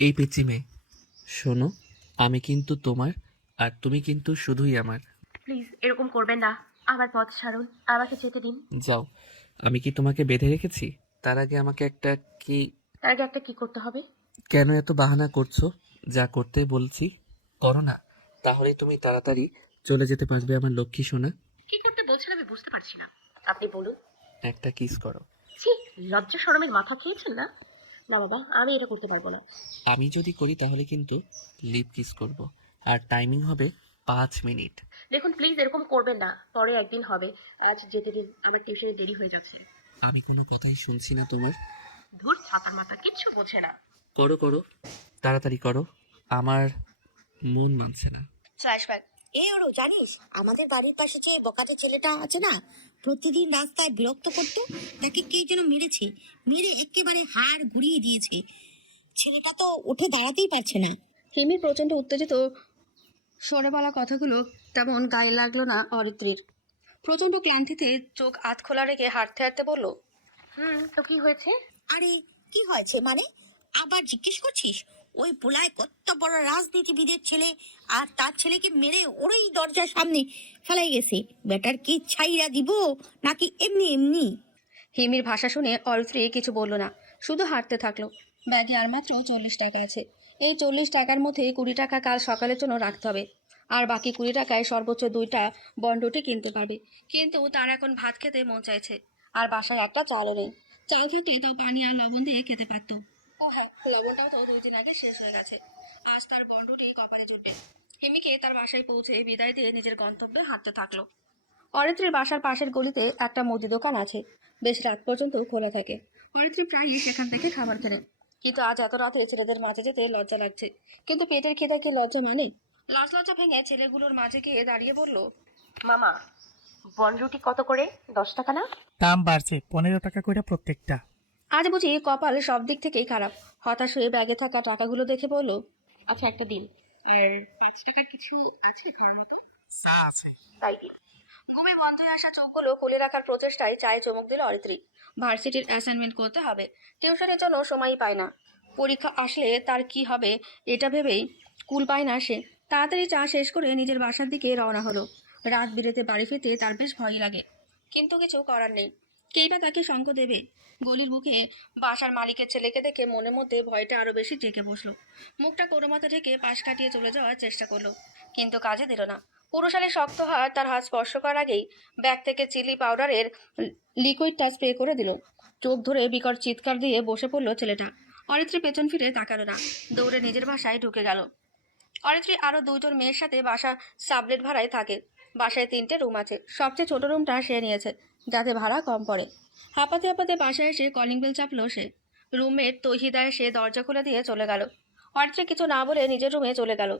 এই পিচ্চি মেয়ে, শোনো, আমি কিন্তু তোমার, আর তুমি কিন্তু শুধুই আমার। প্লিজ এরকম করবেন না। আমার পথ ছাড়ুন, আমাকে যেতে দিন। যাও। আমি কি তোমাকে বেঁধে রেখেছি? তার আগে আমাকে একটা কি, তার আগে একটা কি করতে হবে? কেন এত বাহানা করছো? যা করতে বলছি করো না, তাহলেই তুমি তাড়াতাড়ি চলে যেতে পারবে আমার লক্ষ্মী সোনা। কি করতে বলছেন আমি বুঝতে পারছি না। আপনি বলুন। একটা কিস করো। ছি, লজ্জা শরমের মাথা খেয়েছেন না? না বাবা, আমি এটা করতে পারবো না। আমি যদি করি তাহলে কিন্তু লিপ কিস করব, আর টাইমিং হবে 5 মিনিট। দেখুন প্লিজ এরকম করবেন না, পরে একদিন হবে। আজ যেতে দিন, আমার টিউশনে দেরি হয়ে যাচ্ছে। আমি কোনো কথাই শুনছি না তোমার। ধুর, ছাতার মাথা কিচ্ছু বোঝে না। করো করো, তাড়াতাড়ি করো, আমার মন মানছে না। ফ্ল্যাশব্যাক। এই ওরও জানিস, আমাদের বাড়ির পাশে যে বকাটে ছেলেটা আছে না, প্রতিদিন রাস্তায় বিরক্ত করতো। তাকে কে যেন মেরেছে, মেরে একেবারে হাড় গুড়িয়ে দিয়েছে। ছেলেটা তো উঠে দাঁড়াতেই পারছে না। হিমির প্রচণ্ড উত্তেজিত সরে বলা কথাগুলো তেমন গায়ে লাগলো না অরিত্রীর। প্রচণ্ড ক্লান্তিতে চোখ আধ খোলা রেখে হাঁটতে হাঁটতে বলল, তো কি হয়েছে? আরে, কি হয়েছে মানে? আবার জিজ্ঞেস করছিস? ওই পোলায় কত বড় রাজনীতিবিদের ছেলে, আর তার ছেলেকে মেরে ওরই দরজার সামনে ফেলাই গেছে। বেটার কি ছাইরা দিব নাকি এমনি এমনি? হিমির ভাষা শুনে অরিত্রী কিছু বলল না, শুধু হাঁটতে থাকলো। ব্যাগে আর মাত্র 40 টাকা আছে। এই 40 টাকার মধ্যে 20 টাকা কাল সকালের জন্য রাখতে হবে, আর বাকি 20 টাকায় সর্বোচ্চ 2টা বনরুটি কিনতে পারবে। কিন্তু তার এখন ভাত খেতে মন চাইছে, আর বাসায় একটা চালও নেই। চাল থাকলে তাও পানি আর লবণ দিয়ে খেতে পারতো। ও হ্যাঁ, লবণটাও তো 2 দিন আগে শেষ হয়ে গেছে। আজ তার বনরুটি কপালে জুটবে। হিমিকে তার বাসায় পৌঁছে বিদায় দিয়ে নিজের গন্তব্যে হাঁটতে থাকলো। অরিত্রীর বাসার পাশের গলিতে একটা মুদি দোকান আছে, বেশ রাত পর্যন্ত খোলা থাকে। অরিত্রী প্রায়ই সেখান থেকে খাবার কেনে, কিন্তু আজ এত রাতে ছেলেদের মাঝে যেতে লজ্জা লাগছে। কিন্তু পেটের খিদে কি লজ্জা মানে? লাজ লজ্জা ভেঙে ছেলেগুলোর মাঝে গিয়ে দাঁড়িয়ে বলল, মামা, বনরুটি কত করে? 10 টাকা না? দাম বাড়ছে 15 টাকা করে প্রত্যেকটা। আজ বুঝি কপাল সব দিক থেকেই খারাপ। হতাশ হয়ে ব্যাগে থাকা টাকাগুলো দেখে বলল, আচ্ছা, একটা দিন। আর 5 টাকার কিছু আছে খাওয়ার মতো? চা আছে। তাই দিন। ঘুমে বন্ধ হয়ে আসা চোখগুলো খুলে রাখার প্রচেষ্টায় চায়ে চমক দিল অরিত্রী। ভার্সিটির অ্যাসাইনমেন্ট করতে হবে, টিউশনের জন্য সময়ই পায় না। পরীক্ষা আসলে তার কি হবে এটা ভেবেই কুল পায় না সে। তাড়াতাড়ি চা শেষ করে নিজের বাসার দিকে রওনা হলো। রাত বিরেতে বাড়ি ফিরতে তার বেশ ভয় লাগে, কিন্তু কিছু করার নেই। কেই বা তাকে সঙ্গ দেবে? গলির মুখে বাসার মালিকের ছেলেকে দেখে মনের মধ্যে ভয়টা আরো বেশি জেঁকে বসলো। মুখটা কোনোমতে ঢেকে পাশ কাটিয়ে চলে যাওয়ার চেষ্টা করলো, কিন্তু কাজে দিল না। পুরুষালী শক্ত হাত তার হাত স্পর্শ করার আগেই ব্যাগ থেকে চিলি পাউডারের লিকুইডটা স্প্রে করে দিল। চোখ ধরে বিকট চিৎকার দিয়ে বসে পড়লো ছেলেটা। অরিত্রী পেছন ফিরে তাকালো না, দৌড়ে নিজের বাসায় ঢুকে গেল। অরিত্রী আরো 2জন মেয়ের সাথে বাসা সাবলেট ভাড়ায় থাকে। বাসায় 3টে রুম আছে, সবচেয়ে ছোট রুমটা সে নিয়েছে, যাতে ভাড়া কম পড়ে। হাঁপাতে হাঁপাতে বাসায় এসে কলিং বেল চাপলো সে। রুমমেট তহিদা এসে দরজা খুলে দিয়ে চলে গেল। অরিত্রী কিছু না বলে নিজের রুমে চলে গেল।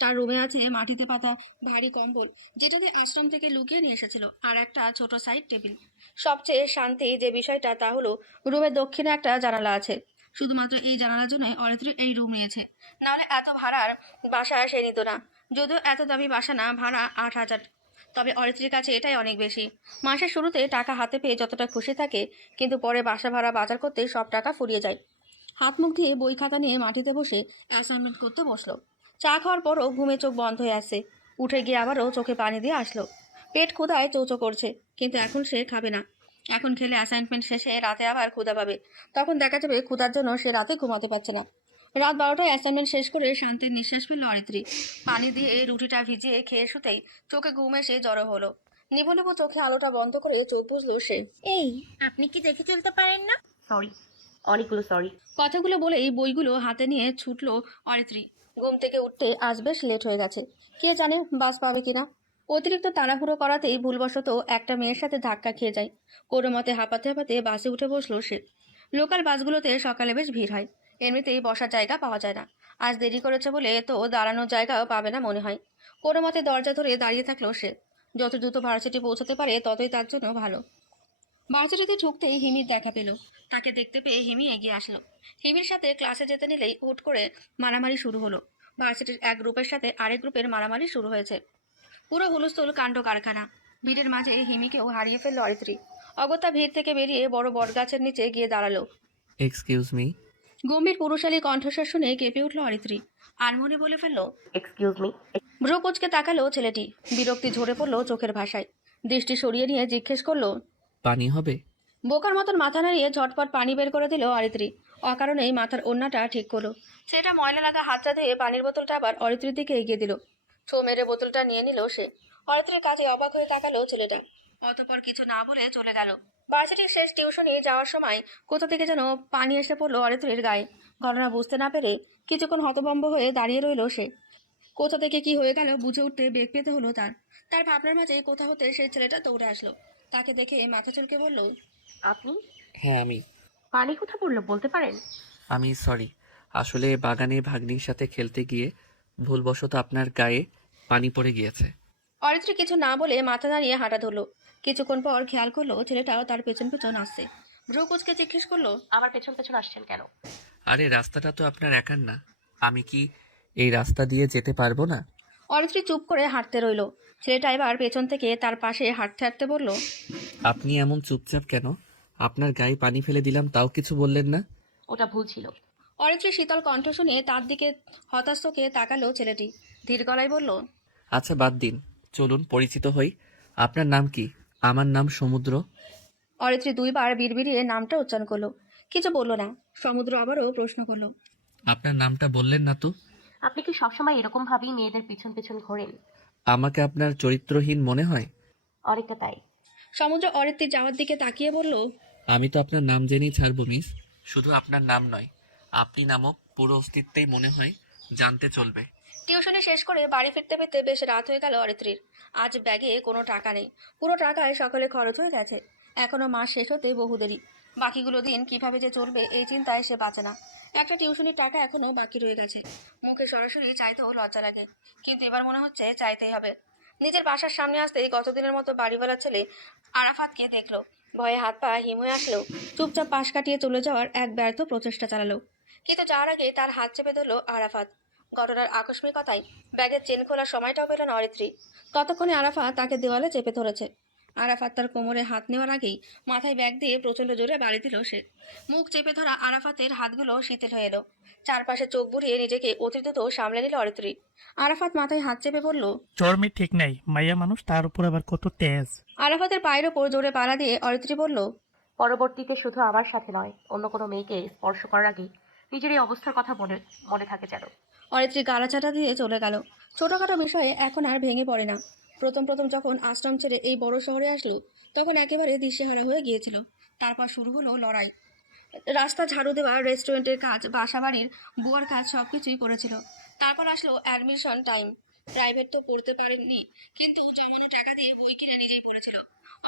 তার রুমে আছে মাটিতে পাতা ভারী কম্বল, যেটাতে আশ্রম থেকে লুকিয়ে নিয়ে এসেছিল, আর একটা ছোট সাইড টেবিল। সবচেয়ে শান্তি যে বিষয়টা তা হলো রুমের দক্ষিণে একটা জানালা আছে। শুধুমাত্র এই জানালার জন্য অরিত্রী এই রুম নিয়েছে, নাহলে এত ভাড়ার বাসা সে নিত না। যদিও এত দামি বাসা না, ভাড়া 8,000। তবে অরিত্রীর কাছে এটাই অনেক বেশি। মাসের শুরুতে টাকা হাতে পেয়ে যতটা খুশি থাকে, কিন্তু পরে বাসা ভাড়া বাজার করতে সব টাকা ফুরিয়ে যায়। হাত মুখ দিয়ে বই খাতা নিয়ে মাটিতে বসে অ্যাসাইনমেন্ট করতে বসলো। চা খাওয়ার পরও ঘুমে চোখ বন্ধ হয়ে আসছে। উঠে গিয়ে আবারও চোখে পানি দিয়ে আসলো। পেট ক্ষুধায় চৌচো করছে, কিন্তু এখন সে খাবে না। এখন খেলে অ্যাসাইনমেন্ট শেষে রাতে আবার ক্ষুধা পাবে, তখন দেখা যাবে ক্ষুধার জন্য সে রাতে ঘুমাতে পারছে না। রাত 12টায় অ্যাসাইনমেন্ট শেষ করে শান্তির নিঃশ্বাস ফেলল অরিত্রী। পানি দিয়ে রুটিটা ভিজিয়ে খেয়ে শুতেই চোখে ঘুম এসে জড়ো হলো। নিভু নিভু চোখে আলোটা বন্ধ করে চোখ বুঝলো সে। এই, আপনি কি দেখে চলতে পারেন না? সরি, অনেকগুলো সরি। কথাগুলো বলেই বইগুলো হাতে নিয়ে ছুটলো অরিত্রী। ঘুম থেকে উঠতে আজ বেশ লেট হয়ে গেছে, কে জানে বাস পাবে কিনা। অতিরিক্ত তাড়াহুড়ো করাতেই ভুলবশত একটা মেয়ের সাথে ধাক্কা খেয়ে যায়। কোনো মতে হাঁপাতে হাঁপাতে বাসে উঠে বসলো সে। লোকাল বাসগুলোতে সকালে বেশ ভিড় হয়, এমনিতেই বসার জায়গা পাওয়া যায় না। আজ দেরি করেছে বলে তো দাঁড়ানোর জায়গাও পাবে না মনে হয়। কোনো মতে দরজা ধরে দাঁড়িয়ে থাকলো সে। যত দ্রুত ভার্সিটি পৌঁছাতে পারে ততই তার জন্য ভালো। ভার্সিটিতে ঢুকতেই হিমির দেখা পেল। তাকে দেখতে পেয়ে হিমি এগিয়ে আসলো। হিমির সাথে ক্লাসে যেতে নিলেই হুট করে মারামারি শুরু হলো। ভার্সিটির এক গ্রুপের সাথে আরেক গ্রুপের মারামারি শুরু হয়েছে। পুরো হুলস্থুল কাণ্ড কারখানা। ভিড়ের মাঝে হিমিকেও হারিয়ে ফেলল অরিত্রী। অগত্যা ভিড় থেকে বেরিয়ে বড় বটগাছের নিচে গিয়ে দাঁড়ালো। Excuse me. গম্ভীর পুরুষালী কণ্ঠস্বর শুনে কেঁপে উঠল অরিত্রী। আর মনে বলে ফেলল, এক্সকিউজ মি। ভ্রু কুচকে তাকালো ছেলেটি। বিরক্তি ঝরে পড়ল চোখের ভাষায়। দৃষ্টি সরিয়ে নিয়ে জিজ্ঞেস করলো, পানি হবে? বোকার মতন মাথা নাড়িয়ে ঝটপট পানি বের করে দিল অরিত্রী। অকারণেই মাথার ওড়নাটা ঠিক করলো। সেটা ময়লা লাগা হাতটা দিয়ে পানির বোতলটা আবার অরিত্রীর দিকে এগিয়ে দিল। ছো মেরে বোতলটা নিয়ে নিল সে। অরিত্রীর কাছে অবাক হয়ে তাকালো ছেলেটা। অতঃপর কিছু না বলে চলে গেল। ভার্সিটির শেষ টিউশনি যাওয়ার সময় কোথা থেকে যেন পানি এসে পড়লো অরিত্রীর গায়ে। ঘটনা বুঝতে না পেরে কিছুক্ষণ হতভম্ব হয়ে দাঁড়িয়ে রইল সে। কোথা থেকে কি হয়ে গেল বুঝে উঠতে বেগ পেতে হলো তার। তার ভাবনার মাঝে কোথা হতে সেই ছেলেটা দৌড়ে আসলো। তাকে দেখে মাথা চুলকে বলল, আপনি? হ্যাঁ আমি। পানি কোথা পড়লো বলতে পারেন? আমি সরি, আসলে বাগানে ভাগ্নির সাথে খেলতে গিয়ে ভুলবশত আপনার গায়ে পানি পড়ে গিয়েছে। অরিত্রী কিছু না বলে মাথা নাড়িয়ে হাঁটা ধরলো। কিছুক্ষণ পর খেয়াল করলো ছেলেটাও তার পেছন পেছন আসছে। ভ্রু কুচকে জিজ্ঞেস করলো, আমার পেছন পেছন আসছেন কেন? আরে রাস্তাটা তো আপনার একার না, আমি কি এই রাস্তা দিয়ে যেতে পারবো না? অরিত্রী চুপ করে হাঁটতে রইলো। ছেলেটা এবার পেছন থেকে তার পাশে হাঁটতে হাঁটতে বলল, আপনি এমন চুপচাপ কেন? আপনার গায়ে পানি ফেলে দিলাম তাও কিছু বললেন না? ওটা ভুল ছিল। অরিত্রী শীতল কণ্ঠ শুনে তার দিকে হতাশ চোখে তাকালো ছেলেটি। ধীর গলায় বলল, আচ্ছা বাদ দিন, চলুন পরিচিত হই। আপনার নাম কি? আমার নাম সমুদ্র। অরিত্রী দুইবার বিড়বিড়িয়ে নামটা উচ্চারণ করলো। কিছু বলল না। সমুদ্র আবারও প্রশ্ন করলো, আপনার নামটা বললেন না তো? আপনি কি সবসময় এরকম ভাবেই মেয়েদের পিছন পিছন ঘোরেন? আমাকে আপনার চরিত্রহীন মনে হয়? অনেকটা তাই। সমুদ্র অরিত্রীর যাওয়ার দিকে তাকিয়ে বলল, আমি তো আপনার নাম জেনেই ছাড়বো মিস। শুধু আপনার নাম নয়, আপনি নামক পুরো অস্তিত্বেই মনে হয় জানতে চলবে। টিউশনি শেষ করে বাড়ি ফিরতে ফিরতে বেশ রাত হয়ে গেল অরিত্রীর। আজ ব্যাগে কোনো টাকা নেই। পুরো টাকায় সকালে খরচ হয়ে গেছে। এখনো মাস শেষ হতে বহু দেরি। বাকিগুলো দিন কিভাবে যে চলবে এই চিন্তায় সে বাঁচে না। একটা টিউশনির টাকা এখনো বাকি রয়ে গেছে। মুখে সরাসরি চাইতেও লজ্জা লাগে, কিন্তু এবার মনে হচ্ছে চাইতেই হবে। নিজের বাসার সামনে আসতেই গতদিনের মতো বাড়িওয়ালা ছেলে আরাফাতকে দেখলো। ভয়ে হাত পা হিম হয়ে আসলেও চুপচাপ পাশ কাটিয়ে চলে যাওয়ার এক ব্যর্থ প্রচেষ্টা চালালো। কিন্তু যাওয়ার আগে তার হাত চেপে ধরলো আরাফাত। ঘটনার আকস্মিকতায় ব্যাগের চেন খোলার সময়টাও পেল না অরিত্রী। ততক্ষণে আরাফাত তাকে দেওয়ালে চেপে ধরেছে। আরাফাত তার কোমরে হাত নেওয়ার আগেই মাথায় ব্যাগ দিয়ে প্রচণ্ড জোরে বাড়ি দিল সে। মুখ চেপে ধরা আরাফাতের হাতগুলো শীতল হয়ে এলো। চারপাশে চোখ বুলিয়ে নিজেকে অতিরিক্ত সামলে নিল অরিত্রী। আরাফাত মাথায় হাত চেপে বলল, চর্মি ঠিক নাই, মাইয়া মানুষ, তার উপর আবার কত তেজ। আরাফাতের পায়ের ওপর জোরে পাড়া দিয়ে অরিত্রী বলল, পরবর্তীতে শুধু আমার সাথে নয়, অন্য কোনো মেয়েকে স্পর্শ করার আগে নিজের এই অবস্থার কথা মনে মনে থাকে যেন। অরিত্রী গালাচাটা দিয়ে চলে গেল। ছোটখাটো বিষয়ে এখন আর ভেঙে পড়ে না। প্রথম প্রথম যখন আশ্রম ছেড়ে এই বড় শহরে আসলো তখন একেবারে দিশেহারা হয়ে গিয়েছিল। তারপর শুরু হলো লড়াই। রাস্তা ঝাড়ু দেওয়া, রেস্টুরেন্টের কাজ, বাসাবাড়ির বুয়ার কাজ সবকিছুই করেছিল। তারপর আসলো অ্যাডমিশন টাইম। প্রাইভেট তো পড়তে পারেননি, কিন্তু জমানো টাকা দিয়ে বই কিনে নিজেই পড়েছিল।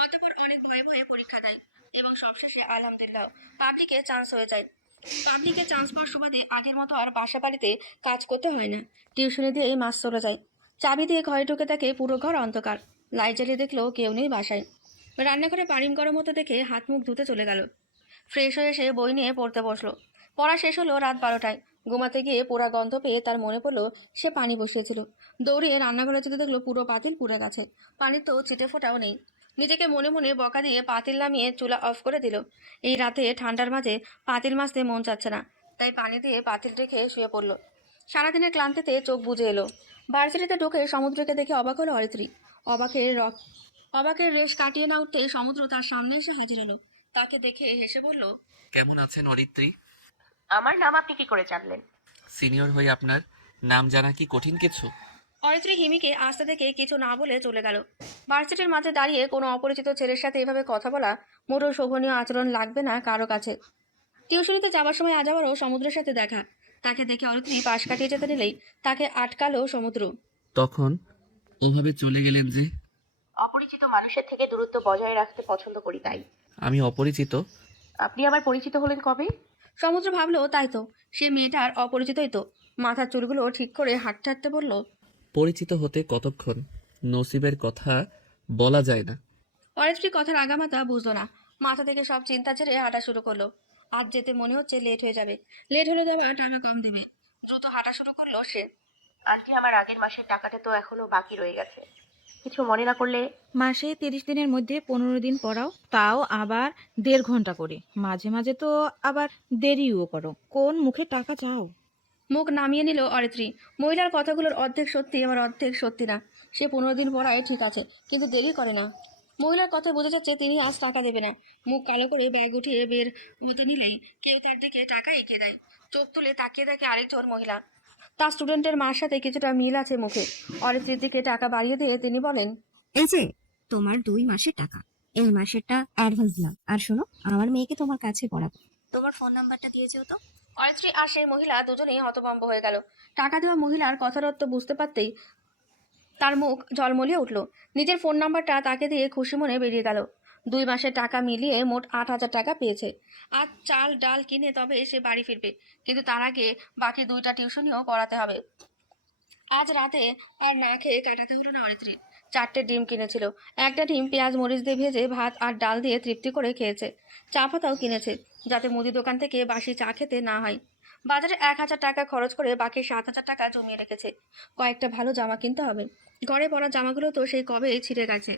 অতঃপর অনেক ভয়ে ভয়ে পরীক্ষা দেয় এবং সবশেষে আলহামদুলিল্লাহ পাবলিকে চান্স হয়ে যায়। পাবলিকে চান্স পাওয়ার সুবাদে আগের মতো আর বাসা বাড়িতে কাজ করতে হয় না। টিউশনি দিয়ে মাস চলে যায়। চাবি দিয়ে ঘরে ঢুকে থাকে, পুরো ঘর অন্ধকার। লাইট জ্বালিয়ে দেখলেও কেউ নেই বাসায়। রান্নাঘরে পানিম গরম মতো দেখে হাত মুখ ধুতে চলে গেল। ফ্রেশ হয়ে এসে বই নিয়ে পড়তে বসলো। পড়া শেষ হলো রাত 12টায়। ঘুমাতে গিয়ে পোড়া গন্ধ পেয়ে তার মনে পড়লো সে পানি বসিয়েছিল। দৌড়িয়ে রান্নাঘরে যেতে দেখলো পুরো পাতিল পুড়ে গেছে। পানির তো ছিটে ফোটাও নেই। নিজেকে মনে মনে বকা দিয়ে পাতিল নামিয়ে চুলা অফ করে দিল। এই রাতে ঠান্ডার মাঝে পাতিল মাজতে মন চাচ্ছে না, তাই পানি দিয়ে পাতিল রেখে শুয়ে পড়লো। সারাদিনের ক্লান্তিতে চোখ বুজে এলো। ভার্সিটিতে ঢুকে সমুদ্রকে দেখে অবাক হলো অরিত্রী। অবাকের রেশ কাটিয়ে না উঠতে সমুদ্র তার সামনে এসে হাজির হলো। তাকে দেখে হেসে বলল, কেমন আছেন অরিত্রী? আমার নাম আপনি কি করে জানলেন? সিনিয়র হয়ে আপনার নাম জানা কি কঠিন কিছু? অরিত্রী হিমিকে আসতে দেখে কিছু না বলে চলে গেল। ভার্সিটির মাঝে দাঁড়িয়ে কোনো অপরিচিত ছেলের সাথে এভাবে কথা বলা মোটেও শোভনীয় আচরণ লাগবে না কারো কাছে। টিউশনিতে যাওয়ার সময় আজ আবারও সমুদ্রের সাথে দেখা। তাকে দেখে অরিত্রী পাশ কাটিয়ে যেতে নিলেই তাকে আটকালো সমুদ্র। তখন ওভাবে চলে গেলেন যে? অপরিচিত মানুষের থেকে দূরত্ব বজায় রাখতে পছন্দ করি তাই। আমি অপরিচিত? আপনি আমার পরিচিত হলেন কবে? সমুদ্র ভাবলো তাই তো, সে মেয়েটার অপরিচিতই তো। মাথার চুলগুলো ঠিক করে হাঁটতে হাঁটতে বলল, পরিচিত হতে কতক্ষণ, নসিবের কথা বলা যায় না। অরিত্রী কথার আগামাতা বুঝলো না। মাথা থেকে সব চিন্তা ছেড়ে হাঁটা শুরু করলো। আজ যেতে মনে হচ্ছে লেট হয়ে যাবে। লেট হলে যাবে টাকা কম দেবে। দ্রুত হাঁটা শুরু করলো সে। আন্টি, আমার আগের মাসের টাকাটা তো এখনো বাকি রয়ে গেছে। কিছু মনে না করলে। মাসে 30 দিনের মধ্যে 15 দিন পড়াও, তাও আবার 1.5 ঘন্টা করে। মাঝে মাঝে তো আবার দেরিও করো। কোন মুখে টাকা চাও? মুখ নামিয়ে নিল অরিত্রী। মহিলার কথাগুলোর অর্ধেক সত্যি আবার অর্ধেক সত্যি না। সে 15 দিন পড়ায় ঠিক আছে, কিন্তু দেরি করে না। মহিলার কথা বোঝা যাচ্ছে তিনি আজ টাকা দেবে না। মুখ কালো করে ব্যাগ উঠিয়ে বের হতে নিলেই কেউ তার দিকে টাকা এগিয়ে দেয়। চোখ তুলে তাকিয়ে দেখে আরেকজন মহিলা। তার স্টুডেন্টের মার সাথে কিছুটা মিল আছে মুখে। অরিত্রীর দিকে টাকা বাড়িয়ে দিয়ে তিনি বলেন, এই যে তোমার 2 মাসের টাকা, এই মাসেরটা অ্যাডভান্স দিলাম। আর শোনো, আমার মেয়েকে তোমার কাছে পড়াবো, তোমার ফোন নাম্বারটা দিয়ে যেও তো। অরিত্রী আর সেই মহিলা দুজনেই হতভম্ব হয়ে গেল। টাকা দেওয়া মহিলার কথার অর্থ বুঝতে পারতেই তার মুখ ঝলমলিয়ে উঠল। নিজের ফোন নাম্বারটা তাকে দিয়ে খুশি মনে বেরিয়ে গেল। 2 মাসের টাকা মিলিয়ে মোট 8,000 টাকা পেয়েছে। আজ চাল ডাল কিনে তবে সে বাড়ি ফিরবে, কিন্তু তার আগে বাকি 2টা টিউশনিও পড়াতে হবে। আজ রাতে আর না খেয়ে কাটাতে হলো না অরিত্রীর। 4টে ডিম কিনেছিল। একটা ডিম পেঁয়াজ মরিচ দিয়ে ভেজে ভাত আর ডাল দিয়ে তৃপ্তি করে খেয়েছে। চা পাতাও কিনেছে, যাতে মুদি দোকান থেকে বাসি চা খেতে না হয়। বাজারে 1,000 টাকা খরচ করে বাকি 7,000 টাকা জমিয়ে রেখেছে। কয়েকটা ভালো জামা কিনতে হবে। ঘরে পরা জামাগুলো তো সেই কবেই ছিঁড়ে গেছে।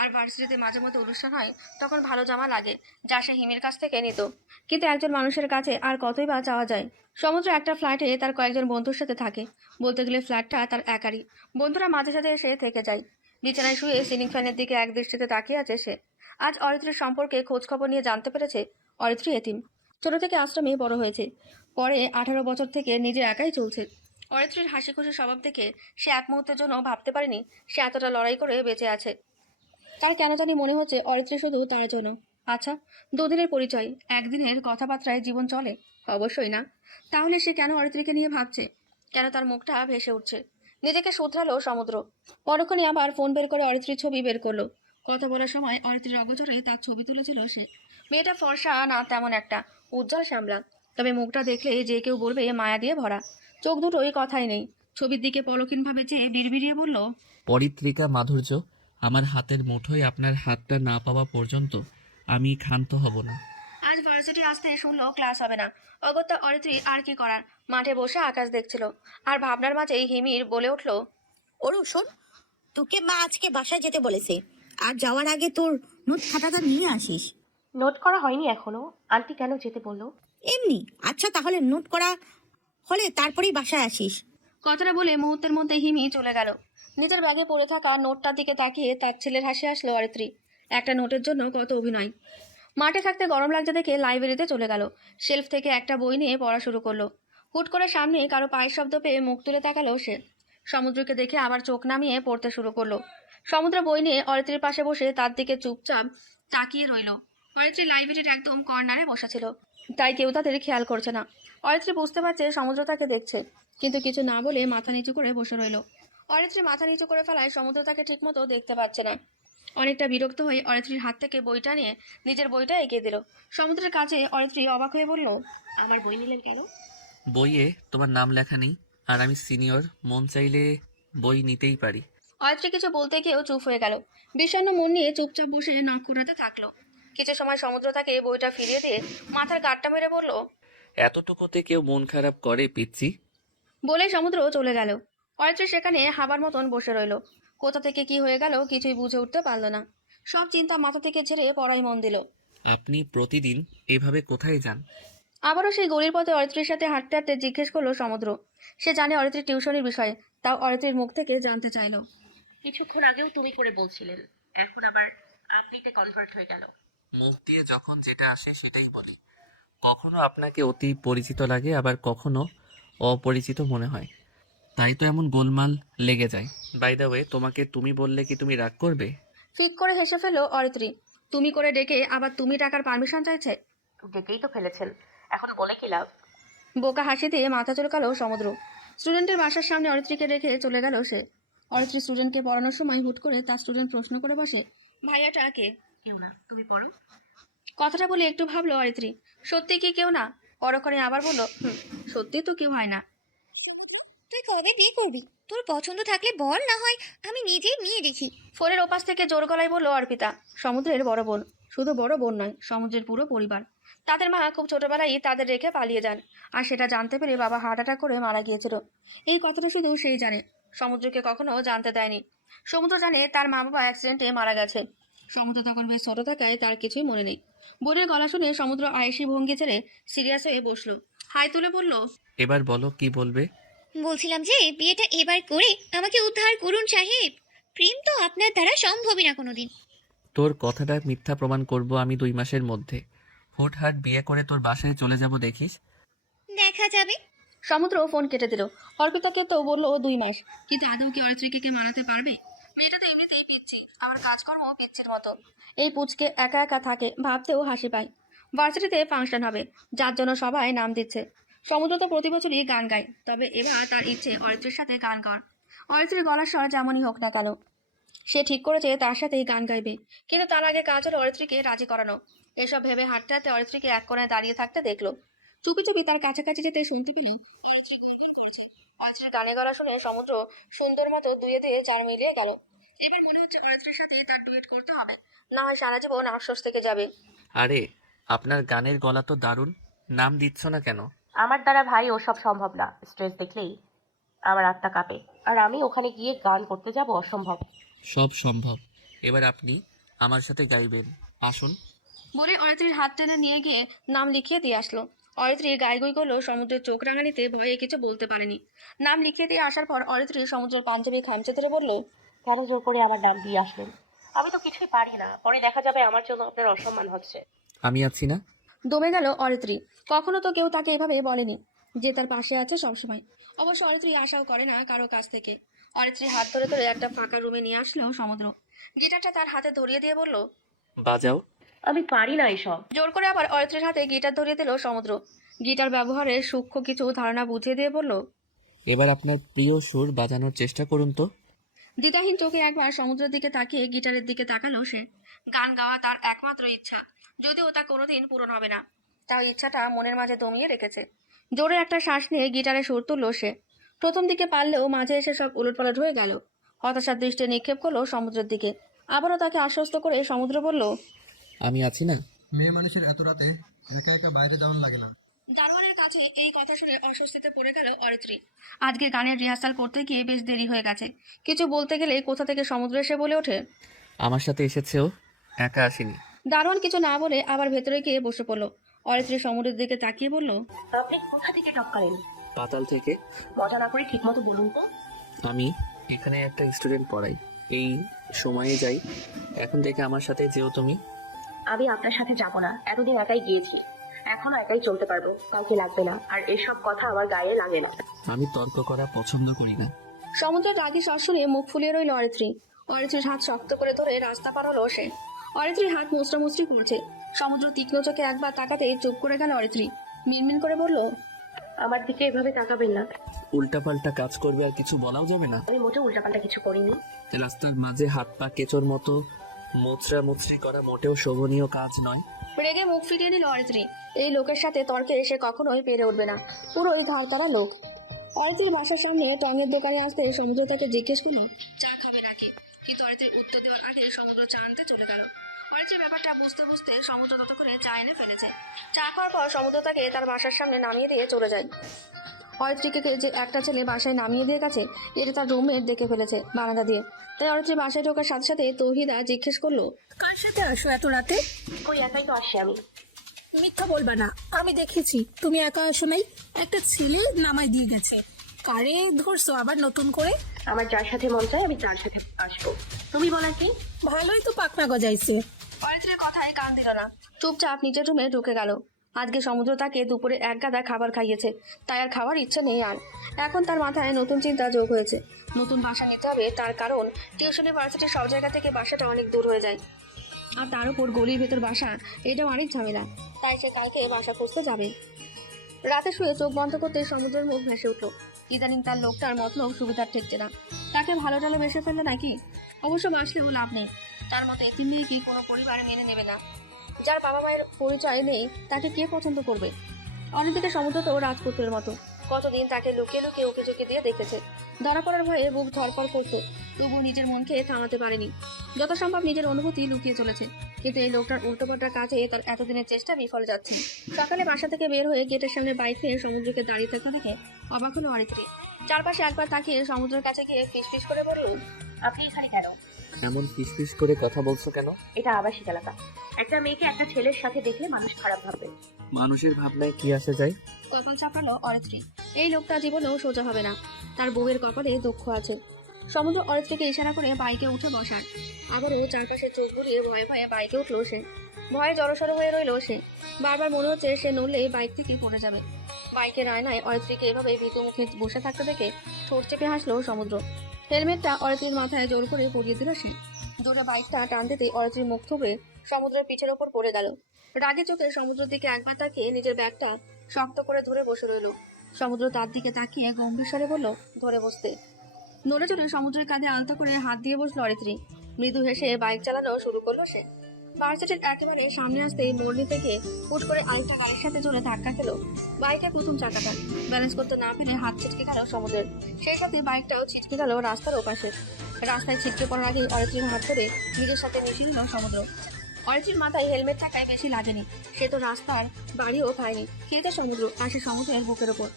আর ভার্সিটিতে মাঝে মধ্যে অনুষ্ঠান হয়, তখন ভালো জামা লাগে, যা সে হিমির কাছ থেকে নিত। কিন্তু একজন মানুষের কাছে আর কতই বা চাওয়া যায়। সমুদ্র একটা ফ্ল্যাটে তার কয়েকজন বন্ধুর সাথে থাকে। বলতে গেলে ফ্ল্যাটটা তার একারই। বন্ধুরা মাঝে সাঝে এসে থেকে যায়। বিছানায় শুয়ে সিলিং ফ্যানের দিকে একদৃষ্টিতে তাকিয়ে আছে সে। আজ অরিত্রীর সম্পর্কে খোঁজ খবর নিয়ে জানতে পেরেছে অরিত্রী এতিম। ছোট থেকে আশ্রমে বড় হয়েছে। পরে 18 বছর থেকে নিজে একাই চলছে। অরিত্রীর হাসি খুশি স্বভাব দেখে সে এক মুহূর্তের জন্য ভাবতে পারেনি সে এতটা লড়াই করে বেঁচে আছে। তার কেন জানি মনে হচ্ছে অরিত্রী শুধু তার জন্য। আচ্ছা, 2 দিনের পরিচয়, 1 দিনের কথাবার্তায় জীবন চলে? অবশ্যই না। তাহলে সে কেন অরিত্রীকে নিয়ে ভাবছে? কেন তার মুখটা ভেসে উঠছে? নিজেকে শুধরালো সমুদ্র। পরক্ষণে আবার ফোন বের করে অরিত্রীর ছবি বের করলো। কথা বলার সময় অরিত্রীর অগোচরে তার ছবি তুলেছিল সে। মেয়েটা ফর্সা না তেমন একটা, উজ্জ্বল শ্যামলা। তবে মুখটা দেখলে যে কেউ বলবে মায়া দিয়ে ভরা। চোখ দুটোই কথাই নেই। ছবির দিকে পলকিনভাবে চেয়ে বিড়বিড়িয়ে বলল, পরিত্রিকা মাধুর্য, আমার হাতের মুঠোয় আপনার হাতটা না পাওয়া পর্যন্ত আমি ক্ষান্ত হব না। আজ ভার্সিটি আসতে শুনলো ক্লাস হবে না। অগত্যা অরিত্রী আর কি করার, মাঠে বসে আকাশ দেখছিল। আর ভাবনার মাঝেই হিমির বলে উঠল, ওরু শোন, তোকে মা আজকে বাসায় যেতে বলেছে। আর যাওয়ার আগে তোর নোট খাতাটা নিয়ে আসিস। নোট করা হয়নি এখনো। আন্টি কেন যেতে বললো? এমনি। আচ্ছা, তাহলে নোট করা হলে তারপরেই বাসায় আসিস। কথাটা বলে মুহূর্তের মধ্যে হিমি চলে গেল। নিজের ব্যাগে পড়ে থাকা নোটটার দিকে তাকিয়ে তার ছেলের হাসি আসলো অরিত্রী। একটা নোটের জন্য কত অভিনয়। মাঠে থাকতে গরম লাগছে দেখে লাইব্রেরিতে চলে গেল। শেলফ থেকে একটা বই নিয়ে পড়া শুরু করলো। হুট করে সামনে কারো পায়ের শব্দ পেয়ে মুখ তুলে তাকালো সে। সমুদ্রকে দেখে আবার চোখ নামিয়ে পড়তে শুরু করলো। সমুদ্র বই নিয়ে অরিত্রীর পাশে বসে তার দিকে চুপচাপ তাকিয়ে রইল। অরিত্রী লাইব্রেরির একদম কর্নারে বসেছিল, তাই কেউ তাদের খেয়াল করছে না। অরিত্রী বুঝতে পারছে সমুদ্র তাকে দেখছে, কিন্তু কিছু না বলে মাথা নিচু করে বসে রইল। অরিত্রী মাথা নিচু করে ফেলায় সমুদ্র তাকে ঠিকমতো দেখতে পাচ্ছে না। অনেকটা বিরক্ত হয়ে অরিত্রীর হাত থেকে বইটা নিয়ে নিজের বইটা এগিয়ে দিল। সমুদ্রের কাছে অরিত্রী অবাক হয়ে বলল, আমার বই নিলেন কেন? বইয়ে তোমার নাম লেখা নেই, আর আমি সিনিয়র, মন চাইলে বই নিতেই পারি। অরিত্রী কিছু বলতে গিয়েও চুপ হয়ে গেল। বিষণ্ণ মন নিয়ে চুপচাপ বসে নাক কুড়াতে থাকলো। কিছু সময় সমুদ্র তাকে বইটা ফিরিয়ে দিয়ে মাথার গাঁটটা মেরে বলল, এতটুকুতে কেউ মন খারাপ করে পিচ্ছি? বলে সমুদ্র চলে গেল। অরিত্রী সেখানে হাবার মতন বসে রইল। কোথা থেকে কি হয়ে গেল কিছুই বুঝে উঠতে পারল না। সব চিন্তা মাথা থেকে ঝেড়ে পড়ায় মন দিল। আপনি প্রতিদিন এভাবে কোথায় যান? আবারও সেই গলির পথে অরিত্রীর সাথে হাঁটতে হাঁটতে জিজ্ঞেস করলো সমুদ্র। সে জানে অরিত্রীর টিউশনির বিষয়ে, তাও অরিত্রীর মুখ থেকে জানতে চাইলো। কিছুক্ষণ আগেও তুমি করে বলছিলেন, এখন আবার আপনিতে কনভার্ট হয়ে গেল। মুখ দিয়ে যখন যেটা আসে সেটাই বলি। কখনো আপনাকে অতি পরিচিত লাগে, আবার কখনো অপরিচিত মনে হয়, তাই তো এমন গোলমাল লেগে যায়। বাই দ্য ওয়ে, তোমাকে তুমি বললে কি তুমি রাগ করবে? ফিক করে হেসে ফেললো অরিত্রী। তুমি করে ডেকে আবার তুমি টাকার পারমিশন চাইছে? ডেকেই তো ফেলেছেন, এখন বলে কি লাভ? বোকা হাসি দিয়ে মাথা চুলকালো সমুদ্র। স্টুডেন্টের বাসার সামনে অরিত্রীকে রেখে চলে গেল সে। অরিত্রী স্টুডেন্টকে পড়ানোর সময় হুট করে তার স্টুডেন্ট প্রশ্ন করে বসে, ভাইয়াটা কে? কেউ না, তুমি পড়ো। কথাটা বলে একটু ভাবলো অরিত্রী, সত্যি কি কেউ না? পরক্ষণে আবার বলল, সত্যি তো কেউ হয় না। তুই কবে বিয়ে করবি? তোর পছন্দ থাকলে বল, না হয় আমি নিজেই নিয়ে দেখি। ফোনের ওপাশ থেকে জোর গলায় বলল অর্পিতা, সমুদ্রের বড় বোন। শুধু বড় বোন নয়, সমুদ্রের পুরো পরিবার। তাদের মা খুব ছোটবেলায় তাদের রেখে পালিয়ে যান, আর সেটা জানতে পেরে বাবা হার্ট অ্যাটাক করে মারা গিয়েছিল। এই কথাটা শুধু সেই জানে। সমুদ্রকে কখনো জানতে দেয়নি। সমুদ্র জানে তার মা বাবা অ্যাক্সিডেন্টে মারা গেছে। সমুদ্র তখন বেশ ছোট থাকায় তার কিছুই মনে নেই। বোনের গলা শুনে সমুদ্র আয়েসি ভঙ্গি ছেড়ে সিরিয়াস হয়ে বসলো, হাই তুলে বলল, এবার বলো কি বলবে। বলছিলাম যে বিয়েটা এবার করে আমাকে উদ্ধার করুন সাহেব। প্রেম তো আপনার দ্বারা সম্ভবই না কোনোদিন। তোর কথাটা মিথ্যা প্রমাণ করব আমি 2 মাসের মধ্যে। হুটহাট বিয়ে করে তোর বাসায় চলে যাব দেখিস। দেখা যাবে। সমুদ্র ফোন কেটে দিল। অর্পিতাকে তো বললো 2 মাস, কিন্তু আদৌ কি অরিত্রীকে মানাতে পারবে? মেয়েটা তো এমনিতেই পিচ্ছি, আবার কাজকর্ম পিচ্ছির মতো। এই পুচকে একা একা থাকে ভাবতেও হাসি পায়। ভার্সিটিতে ফাংশন হবে, যার জন্য সবাই নাম দিচ্ছে। সমুদ্র তো প্রতি বছরই গান গায়, তবে এবার তার ইচ্ছে অরিত্রীর সাথে গান গাওয়ার। অরিত্রীর গলার স্বর যেমনই হোক না কেন, সে ঠিক করেছে তার সাথেই গান গাইবে। কিন্তু তার আগে কাজ হলো অরিত্রীকে রাজি করানো। এসব ভেবে হাঁটতে হাঁটতে অরিত্রীকে এক কোণায় দাঁড়িয়ে থাকতে দেখলো। চুপি চুপি তার কাছাকাছি যেতে শুনতে পেল অরিত্রী গুনগুন করছে। অরিত্রীর গানে গলা শুনে সমুদ্র সুন্দর মতো দুয়ে দিয়ে চার মিলিয়ে গেল। এবার মনে হচ্ছে অরিত্রীর সাথে তার ডুয়েট করতে হবে, না হয় সারা জীবন আফসোস থেকে যাবে। আরে আপনার গানের গলা তো দারুণ, নাম দিচ্ছ না কেন? আমার দ্বারা ভাই ওসব সম্ভব না। স্ট্রেস দেখলেই আমার আত্মা কাঁপে, আর আমি ওখানে গিয়ে গান করতে যাব অসম্ভব। সব সম্ভব। এবার আপনি আমার সাথে গাইবেন, আসুন। বলে অরিত্রীর হাত টেনে নিয়ে গিয়ে নাম লিখিয়ে দিয়ে আসলো। অরিত্রী গাইগুই করলো, সমুদ্রের চোখ রাঙানিতে ভয়ে কিছু বলতে পারেনি। নাম লিখিয়ে দিয়ে আসার পর অরিত্রী সমুদ্রের পাঞ্জাবি খামচে ধরে বলল, কেন জোর করে আমার নাম দিয়ে আসলেন? আমি তো কিছুই পারি না, পরে দেখা যাবে আমার জন্য আপনার অসম্মান হচ্ছে। আমি আছি না? দমে গেল অরিত্রী। কখনো তো কেউ তাকে এভাবে বলেনি যে তার পাশে আছে সবসময়। অবশ্য অরিত্রী আশাও করে না কারো কাছ থেকে। অরিত্রী হাত ধরে ধরে একটা ফাঁকা রুমে নিয়ে আসলো সমুদ্র। গিটারটা তার হাতে ধরিয়ে দিয়ে বলল, বাজাও। আমি পারি না এসব। জোর করে আবার অরিত্রীর হাতে গিটার ধরিয়ে দিল সমুদ্র। গিটার ব্যবহারের সূক্ষ্ম কিছু ধারণা বুঝিয়ে দিয়ে বলল, এবার আপনার প্রিয় সুর বাজানোর চেষ্টা করুন তো। দ্বিধাহীন চোখে একবার সমুদ্রের দিকে তাকিয়ে গিটারের দিকে তাকালো সে। গান গাওয়া তার একমাত্র ইচ্ছা, যদিও তা কোনোদিন পূরণ হবে না। তাও ইচ্ছাটা মনের মাঝে দমিয়ে রেখেছে। জোরে একটা শ্বাস নিয়ে গিটারে সুর তুললো সে। প্রথম দিকে পারলেও মাঝে এসে সব উলটপালট হয়ে গেল। হতাশার দৃষ্টি নিক্ষেপ করলো সমুদ্রের দিকে। আবারও তাকে আশ্বস্ত করে সমুদ্র বলল, আমি আছি না? মেয়ে মানুষের এত রাতে একা একা বাইরে যাওয়ার লাগে না। দারোয়ানের কাছে এই কথা শুনে অস্বস্তিতে পড়ে গেল অরিত্রী। আজকে গানের রিহার্সাল করতে গিয়ে বেশ দেরি হয়ে গেছে। কিছু বলতে গেলে কোথা থেকে সমুদ্র এসে বলে ওঠে, আমার সাথে এসেছেও, একা আসেনি। দারোয়ান কিছু না বলে আবার ভেতরে গিয়ে বসে পড়লো। অরিত্রী সমুদ্রের দিকে তাকিয়ে বলল, আপনি কোথা থেকে টপকালেন? পাতাল থেকে। মজা না করে ঠিক মতো বলুন তো। আমি এখানে একটা স্টুডেন্ট পড়াই, এই সময়ে যাই। এখন থেকে আমার সাথে যেও তুমি। আমি আপনার সাথে যাব না, এতদিন একাই গিয়েছি, এখনো একাই চলতে পারবো, কাউকে লাগবে না। আর এসব কথা আমার গায়ে লাগে না। আমি তর্ক করা পছন্দ করি না। সমুদ্রের রাগী স্বর শুনে মুখ ফুলিয়ে রইল অরিত্রী। অরিত্রীর হাত শক্ত করে ধরে রাস্তা পার হলো সে। অরিত্রীর হাত মুচড়ামুচড়ি করছে। সমুদ্র তীক্ষ্ণ চোখে একবার তাকাতেই চুপ করে গেল অরিত্রী। মিনমিন করে বলল, আমার দিকে এভাবে তাকাবেন না। উল্টাপাল্টা কাজ করবে আর কিছু বলাও যাবে না। আমি মোটেও উল্টাপাল্টা কিছু করিনি। রাস্তার মাঝে হাত পা কেচোর মতো মোচড়ামুচড়ি করা মোটেও শোভনীয় কাজ নয়। রেগে মুখ ফিরিয়ে নিল অরিত্রী। এই লোকের সাথে তর্কে সে কখনোই পেরে উঠবে না, পুরোই ঘাড়তারা লোক। অরিত্রীর বাসার সামনে টঙের দোকানে আসতে সমুদ্র তাকে জিজ্ঞেস করলো চা খাবে নাকি, কিন্তু অরিত্রীর উত্তর দেওয়ার আগে সমুদ্র চা আনতে চলে গেল। অরিত্রীর ব্যাপারটা বুঝতে বুঝতে সমুদ্র ততক্ষণে চা এনে ফেলেছে। চা খাওয়ার পর সমুদ্র তাকে তার বাসার সামনে নামিয়ে দিয়ে চলে যায়। অরিত্রীকে যে একটা ছেলে বাসায় নামিয়ে দিয়ে গেছে, এটা তার রুমমেট দেখে ফেলেছে বারান্দা দিয়ে। তাই অরিত্রী বাসায় ঢোকার সাথে সাথে তৌহিদা জিজ্ঞেস করলো, কার সাথে আসো এত রাতে? ওই একাই তো আসি আমি। মিথ্যা বলবা না, আমি দেখেছি তুমি একা আসো নাই। একটা ছেলে নামাই দিয়ে গেছে। কারে ধরছো আবার নতুন করে? আমার যার সাথে মন চায় আমি তার সাথে আসবো। তুমি বলা কি? ভালোই তো পাকনা গজাইছে। অরিত্রীর কথায় কান দিল না, চুপচাপ নিজের রুমে ঢুকে গেল। আজকে সমুদ্র তাকে দুপুরে এক গাদা খাবার খাইয়েছে, তাই আর খাওয়ার ইচ্ছে নেই আর। এখন তার মাথায় নতুন চিন্তা যোগ হয়েছে। নতুন বাসা নিতে হবে, তার কারণ টিউশনি ভার্সিটির সব জায়গা থেকে বাসাটা অনেক দূর হয়ে যায়। আর তার উপর গলির ভেতর বাসা, এটাও অনেক ঝামেলা। তাই সে কালকে বাসা খুঁজতে যাবে। রাতে শুয়ে চোখ বন্ধ করতে সমুদ্রের মুখ ভেসে উঠল। ইদানিং তার লোকটার মতলব সুবিধার ঠেকছে না। তাকে ভালো টালো বেসে ফেললো নাকি? অবশ্য বাসলেও লাভ নেই। তার মতো এতিম মেয়ে কি কোনো পরিবারে মেনে নেবে না? যার বাবা মায়ের পরিচয় নেই তাকে কে পছন্দ করবে? অন্যদিকে সমুদ্র তো রাজপুত্রের মতো, কতদিন তাকে লুকিয়ে লুকিয়ে ওকে চোখে দিয়ে দেখেছে। ধরা পড়ার ভয়ে বুক ধরপড় করছে, তবুও নিজের মনকে থামাতে পারেনি। যত সম্ভব নিজের অনুভূতি লুকিয়ে চলেছে। কিন্তু এই লোকটার উল্টোপাল্টার কাজে তার এতদিনের চেষ্টা বিফলে যাচ্ছে। সকালে বাসা থেকে বের হয়ে গেটের সামনে বাইক নিয়ে সমুদ্রকে দাঁড়িয়ে থাকতে দেখে অবাক হলো অরিত্রী। চারপাশে একবার তাকিয়ে সমুদ্রের কাছে গিয়ে ফিসফিস করে বলল, আপনি এখানে কেন? এমন ফিসফিস করে কথা বলছো কেন? এটা আবাসিক এলাকা। একটা মেয়েকে একটা ছেলের সাথে দেখলে মানুষ খারাপ ভাববে। মানুষের ভাবনায় কি আসে যায়? কপাল চাপড়ালো অরিত্রী। এই লোকটা জীবনেও সোজা হবে না, তার বউয়ের কপালে দুঃখ আছে। সমুদ্র অরিত্রীকে ইশারা করে বাইকে উঠে বসার। আবারও চারপাশে চোখ বুলিয়ে ভয়ে ভয়ে বাইকে উঠলো সে। ভয়ে জড়সড় হয়ে রইল সে। বারবার মনে হচ্ছে সে নড়লেই বাইক থেকে পড়ে যাবে। বাইকের আয়নায় অরিত্রীকে এভাবে ভীতু মুখে বসে থাকতে দেখে ঠোঁট চেপে হাসলো সমুদ্র। হেলমেটটা অরিত্রীর মাথায় জোর করে পরিয়ে দিল সে। জোরে বাইকটা টান দিতেই অরিত্রীর মুখ থুবড়ে সমুদ্রের পিঠের ওপর পড়ে গেল। রাগে চোখে সমুদ্রের দিকে একবার তাকিয়ে নিজের ব্যাগটা শক্ত করে ধরে বসে রইল। সমুদ্র তার দিকে তাকিয়ে গম্ভীর স্বরে বলল, ধরে বসতে। নড়ে চড়ে সমুদ্রের কাঁধে আলতো করে হাত দিয়ে বসলো অরিত্রী। মৃদু হেসে বাইক চালানো শুরু করলো সে। ভার্সিটির একেবারে সামনে আসতেই মোড় নিতে গিয়ে হুট করে আরেকটা গাড়ির সাথে জোরে ধাক্কা খেলো বাইকের প্রথম চাকাটা। ব্যালেন্স করতে না পেরে হাত ছিটকে গেল সমুদ্রের। সেই সাথে বাইকটাও ছিটকে গেল রাস্তার ওপাশে। রাস্তায় ছিটকে পড়ার আগে অরিত্রীর হাত ধরে নিজের সাথে মিশিয়ে নিল সমুদ্র। অরিত্রীর মাথায় হেলমেট থাকায় বেশি লাগেনি, সে তো রাস্তার বাড়িও খায়নি। খেতে সমুদ্র আসে সমুদ্রের বুকের ওপর।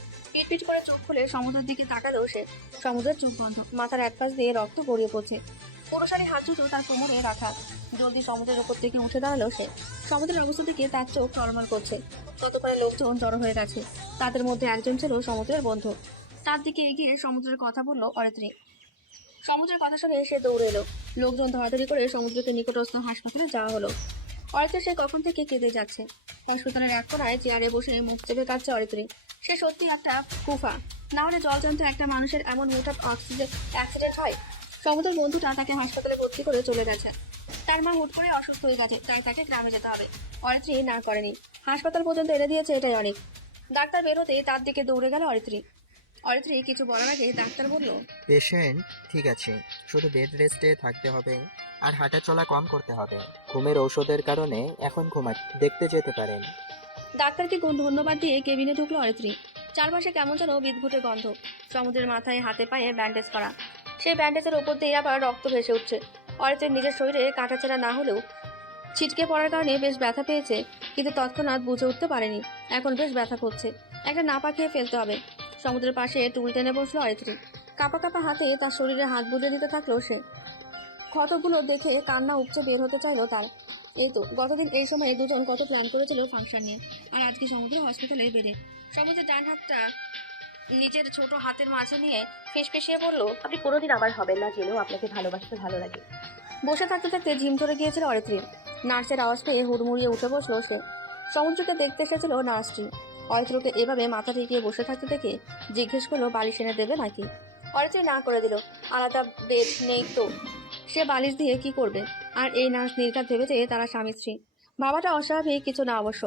পিট করে চোখ খুলে সমুদ্রের দিকে তাকালো সে। সমুদ্রের চোখ বন্ধ, মাথার এক পাশ দিয়ে রক্ত গড়িয়ে পড়ছে। পুরুষালী হাত দুটো তার কোমরে রাখা। জলদি সমুদ্রের ওপর থেকে উঠে দাঁড়ালো সে। সমুদ্রের অবস্থা থেকে তার চোখ টলমল করছে। ততক্ষণে লোকজন জড়ো হয়ে গেছে। তাদের মধ্যে একজন ছিল সমুদ্রের বন্ধু। তার দিকে এগিয়ে সমুদ্রের কথা বলল অরিত্রী। সমুদ্রের কথা শুনে সে দৌড়ে এলো। লোকজন ধরাধরি করে সমুদ্রকে নিকটস্থ হাসপাতালে যাওয়া হলো। অরিত্রী সে কখন থেকে কেঁদে যাচ্ছে। হাসপাতালের এক কোণায় চেয়ারে বসে মুখ চেপে কাঁদছে অরিত্রী। সে সত্যি একটা কুফা, না হলে জলজন্ত একটা মানুষের এমন হঠাৎ অ্যাক্সিডেন্ট হয়। সমুদ্রের বন্ধুটা তাকে হাসপাতালে ভর্তি করে চলে গেছে। তার মা হুট করে অসুস্থ হয়ে গেছে, তাই তাকে গ্রামে যেতে হবে। অরিত্রী না করেনি, হাসপাতাল পর্যন্ত এনে দিয়েছে, এটাই অনেক। ডাক্তার বেরোতে তার দিকে দৌড়ে গেল অরিত্রী। অরিত্রী কিছু বলার আগে ডাক্তার বলল, পেশেন্ট ঠিক আছে, শুধু বেড রেস্টে থাকতে হবে আর হাঁটা চলা কম করতে হবে। ঘুমের ঔষধের কারণে এখন দেখতে যেতে পারেন। ডাক্তারকে ধন্যবাদ দিয়ে কেবিনে ঢুকলো অরিত্রী। চারপাশে কেমন যেন বিদঘুটে গন্ধ। সমুদ্রের মাথায় হাতে পায়ে ব্যান্ডেজ করা, সেই ব্যান্ডেজের ওপর দিয়ে আবার রক্ত ভেসে উঠছে। অরিত্রীর নিজের শরীরে কাটাছেঁড়া না হলেও ছিটকে পড়ার কারণে বেশ ব্যথা পেয়েছে, কিন্তু তৎক্ষণাৎ বুঝে উঠতে পারেনি এখন বেশ ব্যথা করছে। একটা নাপা খেয়ে ফেলতে হবে। সমুদ্রের পাশে টুল টেনে বসলো অরিত্রী। কাঁপা কাঁপা হাতে তার শরীরে হাত বুঝে দিতে থাকলো সে। ক্ষতগুলো দেখে কান্না উপচে বের হতে চাইলো তার। এই তো গতদিন এই সময় দুজন কত প্ল্যান করেছিল ফাংশন নিয়ে, আর আজকে সমুদ্র হসপিটালে বেডে। সমুদ্রের ডান হাতটা নিজের ছোট হাতের মাঝে নিয়ে ফেসফেসিয়ে বলল, আপনি কোনোদিন আমার হবেন না জেনেও আপনাকে ভালোবাসতে ভালো লাগে। বসে থাকতে থাকতে ঝিম ধরে গিয়েছিল অরিত্রীর। নার্সের আওয়াজ পেয়ে হুড়মুড়িয়ে উঠে বসলো সে। সমুদ্রকে দেখতে এসেছিল নার্সটি। অরিত্রকে এভাবে মাথা ঠেকিয়ে বসে থাকতে দেখে জিজ্ঞেস করলো, বালিশ এনে দেবে নাকি? অরিত্রী না করে দিল। আলাদা বেড নেই তো, সে বালিশ দিয়ে কি করবে? আর এই নার্স নির্ঘাত ভেবেছে তারা স্বামী স্ত্রী। ভাবাটা অস্বাভাবিক কিছু না অবশ্য।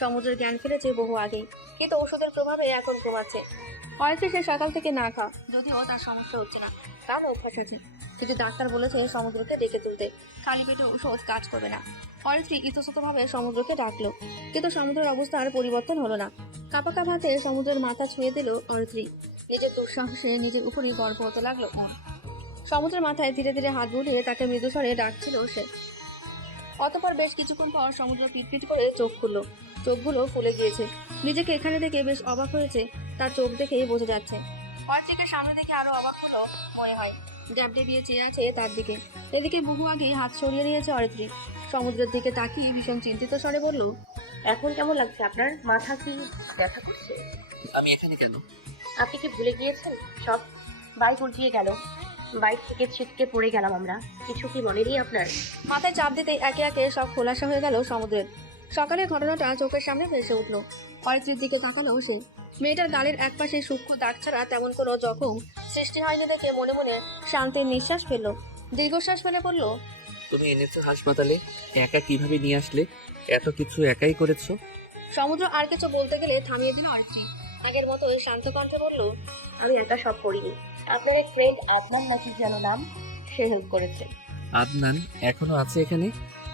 সমুদ্রের জ্ঞান ফিরেছে বহু আগেই, কিন্তু ওষুধের প্রভাবে এখন ঘুমাচ্ছে। অরিত্রী সে সকাল থেকে না খাওয়া, যদিও তার সমস্যা হচ্ছে না, কারণ অভ্যাস আছে। কিন্তু ডাক্তার বলেছে সমুদ্রকে ডেকে তুলতে, খালি পেটে ওষুধ কাজ করবে না। অরিত্রী ইতস্ততভাবে সমুদ্রকে ডাকলো, কিন্তু সমুদ্রের অবস্থার পরিবর্তন হলো না। কাঁপা কাঁপা হাতে সমুদ্রের মাথা ছুঁয়ে দিল অরিত্রী। নিজের দুঃসাহসে নিজের উপরই গর্ব হতে লাগলো। সমুদ্রের মাথায় ধীরে ধীরে হাত বুলিয়ে তাকে মৃদুস্বরে ডাকছিল সে। অতঃপর বেশ কিছুক্ষণ পর সমুদ্র পিটপিট করে চোখ খুললো। চোখগুলো ফুলে গিয়েছে। নিজেকে এখানে দেখে বেশ অবাক হয়েছে, তার চোখ দেখেই বোঝা যাচ্ছে। অরিত্রীকে সামনে দেখে আরো অবাক হলো মনে হয়। ড্যাবডে দিয়ে চেয়ে আছে তার দিকে। এদিকে বহু আগেই হাত সরিয়ে নিয়েছে অরিত্রী। সমুদ্রের দিকে তাকিয়ে ভীষণ চিন্তিত স্বরে বলল, এখন কেমন লাগছে আপনার? মাথা কি ব্যথা করছে? আমি এখানে কেন? আপনি কি ভুলে গিয়েছেন সব? বাইক উল্টিয়ে গেল, বাইক থেকে ছিটকে পড়ে গেলাম আমরা। কিছু কি মনে নেই আপনার? মাথায় চাপ দিতেই একে একে সব খোলাসা হয়ে গেল সমুদ্রের। সকালের ঘটনাটা চোখের সামনে ভেসে উঠলো। অরিত্রীর দিকে তাকালো সে। মেয়েটার গালের একপাশে সূক্ষ্ম দাগ ছাড়া তেমন কোনো জখম সৃষ্টি হয়নি দেখে মনে মনে শান্তির নিঃশ্বাস ফেললো। দীর্ঘশ্বাস ফেলে বলল, তুমি এনেছো হাসপাতালে, একা কিভাবে নিয়ে আসলে? এত কিছু একাই করেছো? সমুদ্র আর কিছু বলতে গেলে থামিয়ে দিল অরিত্রী। আগের মতো ওই শান্ত কণ্ঠে বলল, আমি একা সব করিনি, আপনার এক ফ্রেন্ড আদনান নাকি যেন নাম, সে হেল্প করেছে। আদনান এখনো আছে এখানে?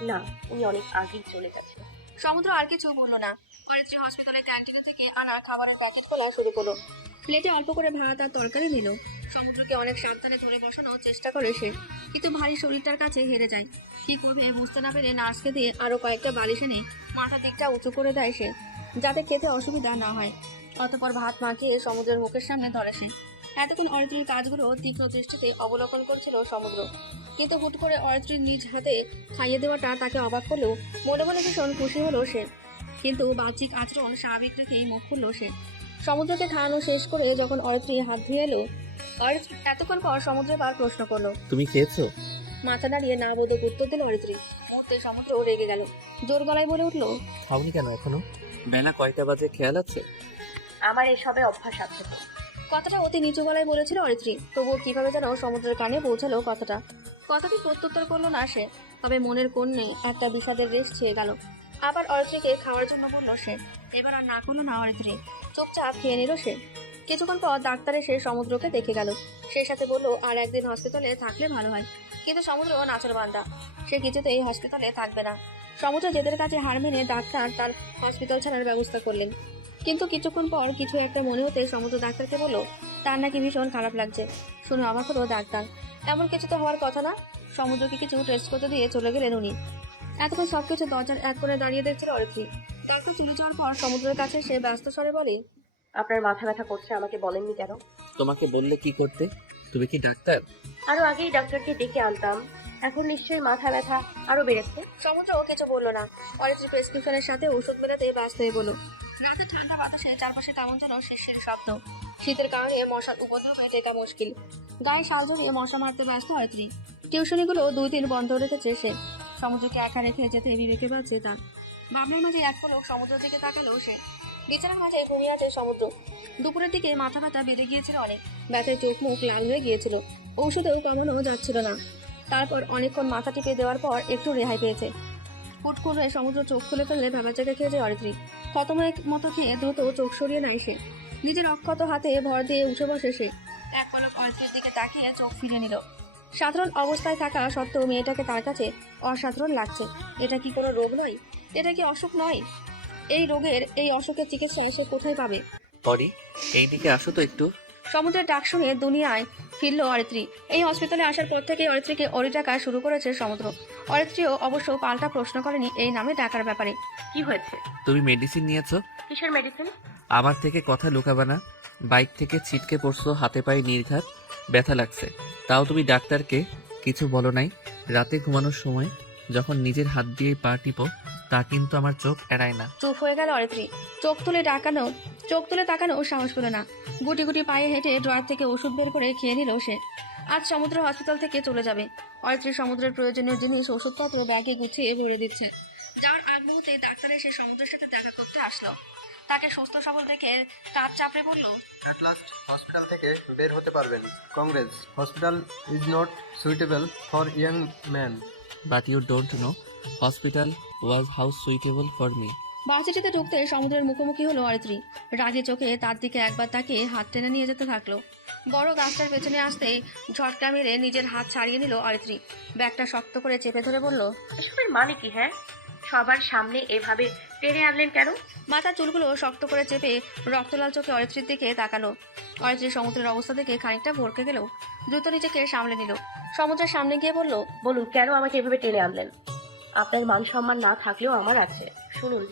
না, উনি অনেক আগেই চলে গেছে। সমুদ্র আর কিছু বলল না। অরিত্রী হসপিটালের ক্যান্টিনে থেকে আনা খাবারের প্যাকেট খোলা শুরু করলো। প্লেটে অল্প করে ভাত আর তরকারি দিল। সমুদ্রকে অনেক সাবধানে ধরে বসানোর চেষ্টা করে সে, কিন্তু ভারী শরীরটার কাছে হেরে যায়। কি করবে বুঝতে না পেরে নার্সকে দিয়ে আরো কয়েকটা বালিশ এনে মাথার দিকটা উঁচু করে দেয় সে, যাতে খেতে অসুবিধা না হয়। অতপর ভাত মাখিয়ে সমুদ্রের মুখের সামনে ধরে সে। এতক্ষণ অরিত্রীর কাজগুলো তীক্ষ্ণ দৃষ্টিতে অবলোকন করছিল সমুদ্র, কিন্তু হুট করে অরিত্রীর নিজ হাতে খাইয়ে দেওয়াটা তাকে অবাক করলেও মনে মনে ভীষণ খুশি হলো সে। কিন্তু বাহ্যিক আচরণ স্বাভাবিক রেখেই মুখ খুলল সে। সমুদ্রকে খাওয়ানো শেষ করে যখন অরিত্রী হাত ধুয়ে এলো, অরিত্রী এতক্ষণ পর সমুদ্রের বার প্রশ্ন করলো। তুমি খেয়েছো? মাথা নাড়িয়ে না বোধক উত্তর দিল অরিত্রী। মুহূর্তে সমুদ্র রেগে গেল, জোর গলায় বলে উঠলো, খাওনি কেন এখনো? বেলা কয়টা বাজে খেয়াল আছে? আমার এসবে অভ্যাস আছে তো। কথাটা অতি নিচু গলায় বলেছিল অরিত্রী, তবুও কিভাবে যেন সমুদ্রের কানে পৌঁছালো কথাটি প্রত্যুত্তর করলো না সে। তবে মনের কোণে একটা বিষাদের রেশ ছেয়ে গেল। আবার অরিত্রীকে খাওয়ার জন্য বলল সে। এবার আর না করলো না অরিত্রী, চুপচাপ খেয়ে নিল সে। কিছুক্ষণ পর ডাক্তার এসে সমুদ্রকে দেখে গেল। সেই সাথে বলল আর একদিন হসপিটালে থাকলে ভালো হয়। কিন্তু সমুদ্র নাচর বান্দা, সে কিছুতেই হসপিটালে থাকবে না। সমুদ্র জেদের কাছে হার মেনে ডাক্তার তার হসপিটাল ছাড়ার ব্যবস্থা করলেন। কিন্তু কিছুক্ষণ পর কিছু একটা মনে হতে সমুদ্র ডাক্তারকে বলল তার নাকি ভীষণ খারাপ লাগছে। শুনে অবাক হলো ডাক্তার, এমন কিছু তো হওয়ার কথা না। সমুদ্রকে কিছু টেস্ট করতে দিয়ে চলে গেলেন উনি। এতক্ষণ সবকিছু দরজার এক কোণে দাঁড়িয়ে দেখছিল অরিত্রী। ডাক্তার চলে যাওয়ার পর সমুদ্রের কাছে সে ব্যস্ত স্বরে বলে, আপনার মাথা ব্যথা করছে, আমাকে বলেননি কেন? তোমাকে বললে কি করতে? তুমি কি ডাক্তার? আরো আগেই ডাক্তারকে ডেকে আনতাম, এখন নিশ্চয়ই মাথা ব্যথা আরো বেড়েছে। সমুদ্র কিছু বলল না। অরিত্রী প্রেসক্রিপশনের সাথে ওষুধ মেলাতে ব্যস্ত হয়ে বলল। রাতে ঠান্ডা বাতাসে চারপাশে কেমন যেন শিরশির শব্দ। শীতের কারণে মশার উপদ্রবে টেকা মুশকিল। গায়ে শাল জড়িয়ে মশা মারতে ব্যস্ত অরিত্রী। টিউশনিগুলো 2 দিন বন্ধ রেখেছে সে। সমুদ্রকে একা রেখে যেতে বিবেকে পাচ্ছে তার। ভাবনার মাঝে এক পলক সমুদ্রের দিকে তাকালো সে। বিছানার মাঝে ঘুমিয়ে আছে সমুদ্র। দুপুরের দিকে মাথা ব্যথা বেড়ে গিয়েছিল অনেক, ব্যথায় চোখ মুখ লাল হয়ে গিয়েছিল। ঔষধেও কমানো যাচ্ছিল না। তারপর অনেকক্ষণ মাথা টিপে দেওয়ার পর একটু রেহাই পেয়েছে। হুট করে সমুদ্র চোখ খুলে ফেললে ভেবা জায়গা খেয়ে যায় অরিত্রী। খতমের মতো খেয়ে দ্রুত চোখ সরিয়ে নেয় সে। নিজের অক্ষত হাতে ভর দিয়ে উঠে বসে সে। এক পলক অরিত্রীর দিকে তাকিয়ে চোখ ফিরে নিল। সাধারণ অবস্থায় থাকা সত্ত্বেও মেয়েটাকে তার কাছে অসাধারণ লাগছে। এটা কি কোনো রোগ নয়? এটা কি অসুখ নয়? এই অসুখের চিকিৎসা সে কোথায় পাবে? অরি, এইদিকে আসো তো একটু। সমুদ্রের ডাক শুনে দুনিয়ায় ফিরল অরিত্রী। এই হসপিটালে আসার পর থেকে অরিত্রীকে অরি ডাকা শুরু করেছে সমুদ্র। অরিত্রীও অবশ্য পাল্টা প্রশ্ন করেনি এই নামে ডাকার ব্যাপারে। কি হয়েছে? তুমি মেডিসিন নিয়েছো? কিসের মেডিসিন? আমার থেকে কথা লুকাবা না। বাইক থেকে ছিটকে পড়ছো, হাতে পায়ে নির্ঘাত ব্যথা লাগছে, তাও তুমি ডাক্তারকে কিছু বলো নাই? রাতে ঘুমানোর সময় যখন নিজের হাত দিয়ে পা টিপো, তা কিন্তু আমার চোখ এড়ায় না। চুপ হয়ে গেল অরিত্রী। চোখ তুলে তাকানো সাহস পেল না। গুটি গুটি পায়ে হেঁটে ড্রয়ার থেকে ওষুধ বের করে খেয়ে নিল সে। আজ সমুদ্র হসপিটাল থেকে চলে যাবে। অরিত্রী সমুদ্রের প্রয়োজনীয় জিনিস ওষুধপত্র ব্যাগে গুছিয়ে ভরে দিচ্ছে। যাওয়ার আগ মুহূর্তে ডাক্তার এসে সমুদ্রের সাথে দেখা করতে আসলো। তাকে সুস্থ সবল দেখে কাঁধ চাপড়ে বলল, অ্যাট লাস্ট হসপিটাল থেকে বের হতে পারবেন। Congress, hospital is not suitable for young man. But you don't know hospital was how suitable for me. বাসটিতে ঢুকতে সমুদ্রের মুখোমুখি হলো অরিত্রী। রাগে চোখে তার দিকে একবার তাকিয়ে হাত টেনে নিয়ে যেতে থাকলো। বড় গাছটার পেছনে আসতেই ঝটকা মেরে নিজের হাত ছাড়িয়ে নিল অরিত্রী। ব্যাগটা শক্ত করে চেপে ধরে বলল, এসবের মানে কি? হ্যাঁ, সবার সামনে এভাবে টেনে আনলেন কেন? মাথার চুলগুলো শক্ত করে চেপে রক্তলাল চোখে অরিত্রীর দিকে তাকালো। অরিত্রী সমুদ্রের অবস্থা দেখে খানিকটা ভরকে গেলেও দ্রুত নিজেকে সামলে নিল। সমুদ্রের সামনে গিয়ে বলল, বলুন কেন আমাকে এভাবে টেনে আনলেন? আপনার মান সম্মান না থাকলেও আমার আছে। শুনুন,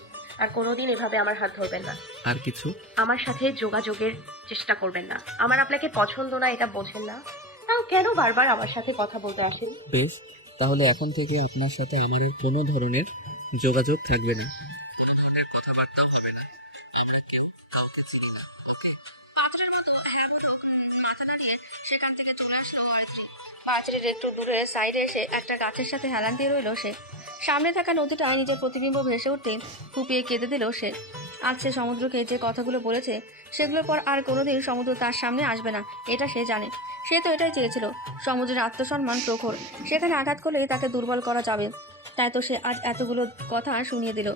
আর কোনোদিন এভাবে আমার হাত ধরবেন না। আর কিছু? আমার সাথে যোগাযোগের চেষ্টা করবেন না। আমার আপনাকে পছন্দ না, এটা বোঝেন না? তাও কেন বারবার আমার সাথে কথা বলতে আসেন? বেশ, তাহলে এখন থেকে আপনার সাথে আমার আর কোনো ধরনের যোগাযোগ থাকবে না। পাথরের মতো মাথা নাড়িয়ে সেখান থেকে চলে আসলো অরিত্রী। পাঁচিলের একটু দূরে সাইডে এসে একটা গাছের সাথে হেলান দিয়ে রইল সে। সামনে থাকা নদীটা নিজের প্রতিবিম্ব ভেসে উঠতে ফুপিয়ে কেঁদে দিল সে। আজ সে সমুদ্রকে যে কথাগুলো বলেছে সেগুলোর পর আর কোনোদিন সমুদ্র তার সামনে আসবে না, এটা সে জানে। সে তো এটাই চেয়েছিল, সমুদ্রের আত্মসম্মান প্রখর, সেখানে আঘাত করলেই তাকে দুর্বল করা যাবে। তাই তো সে আজ এতগুলো কথা শুনিয়ে দিল।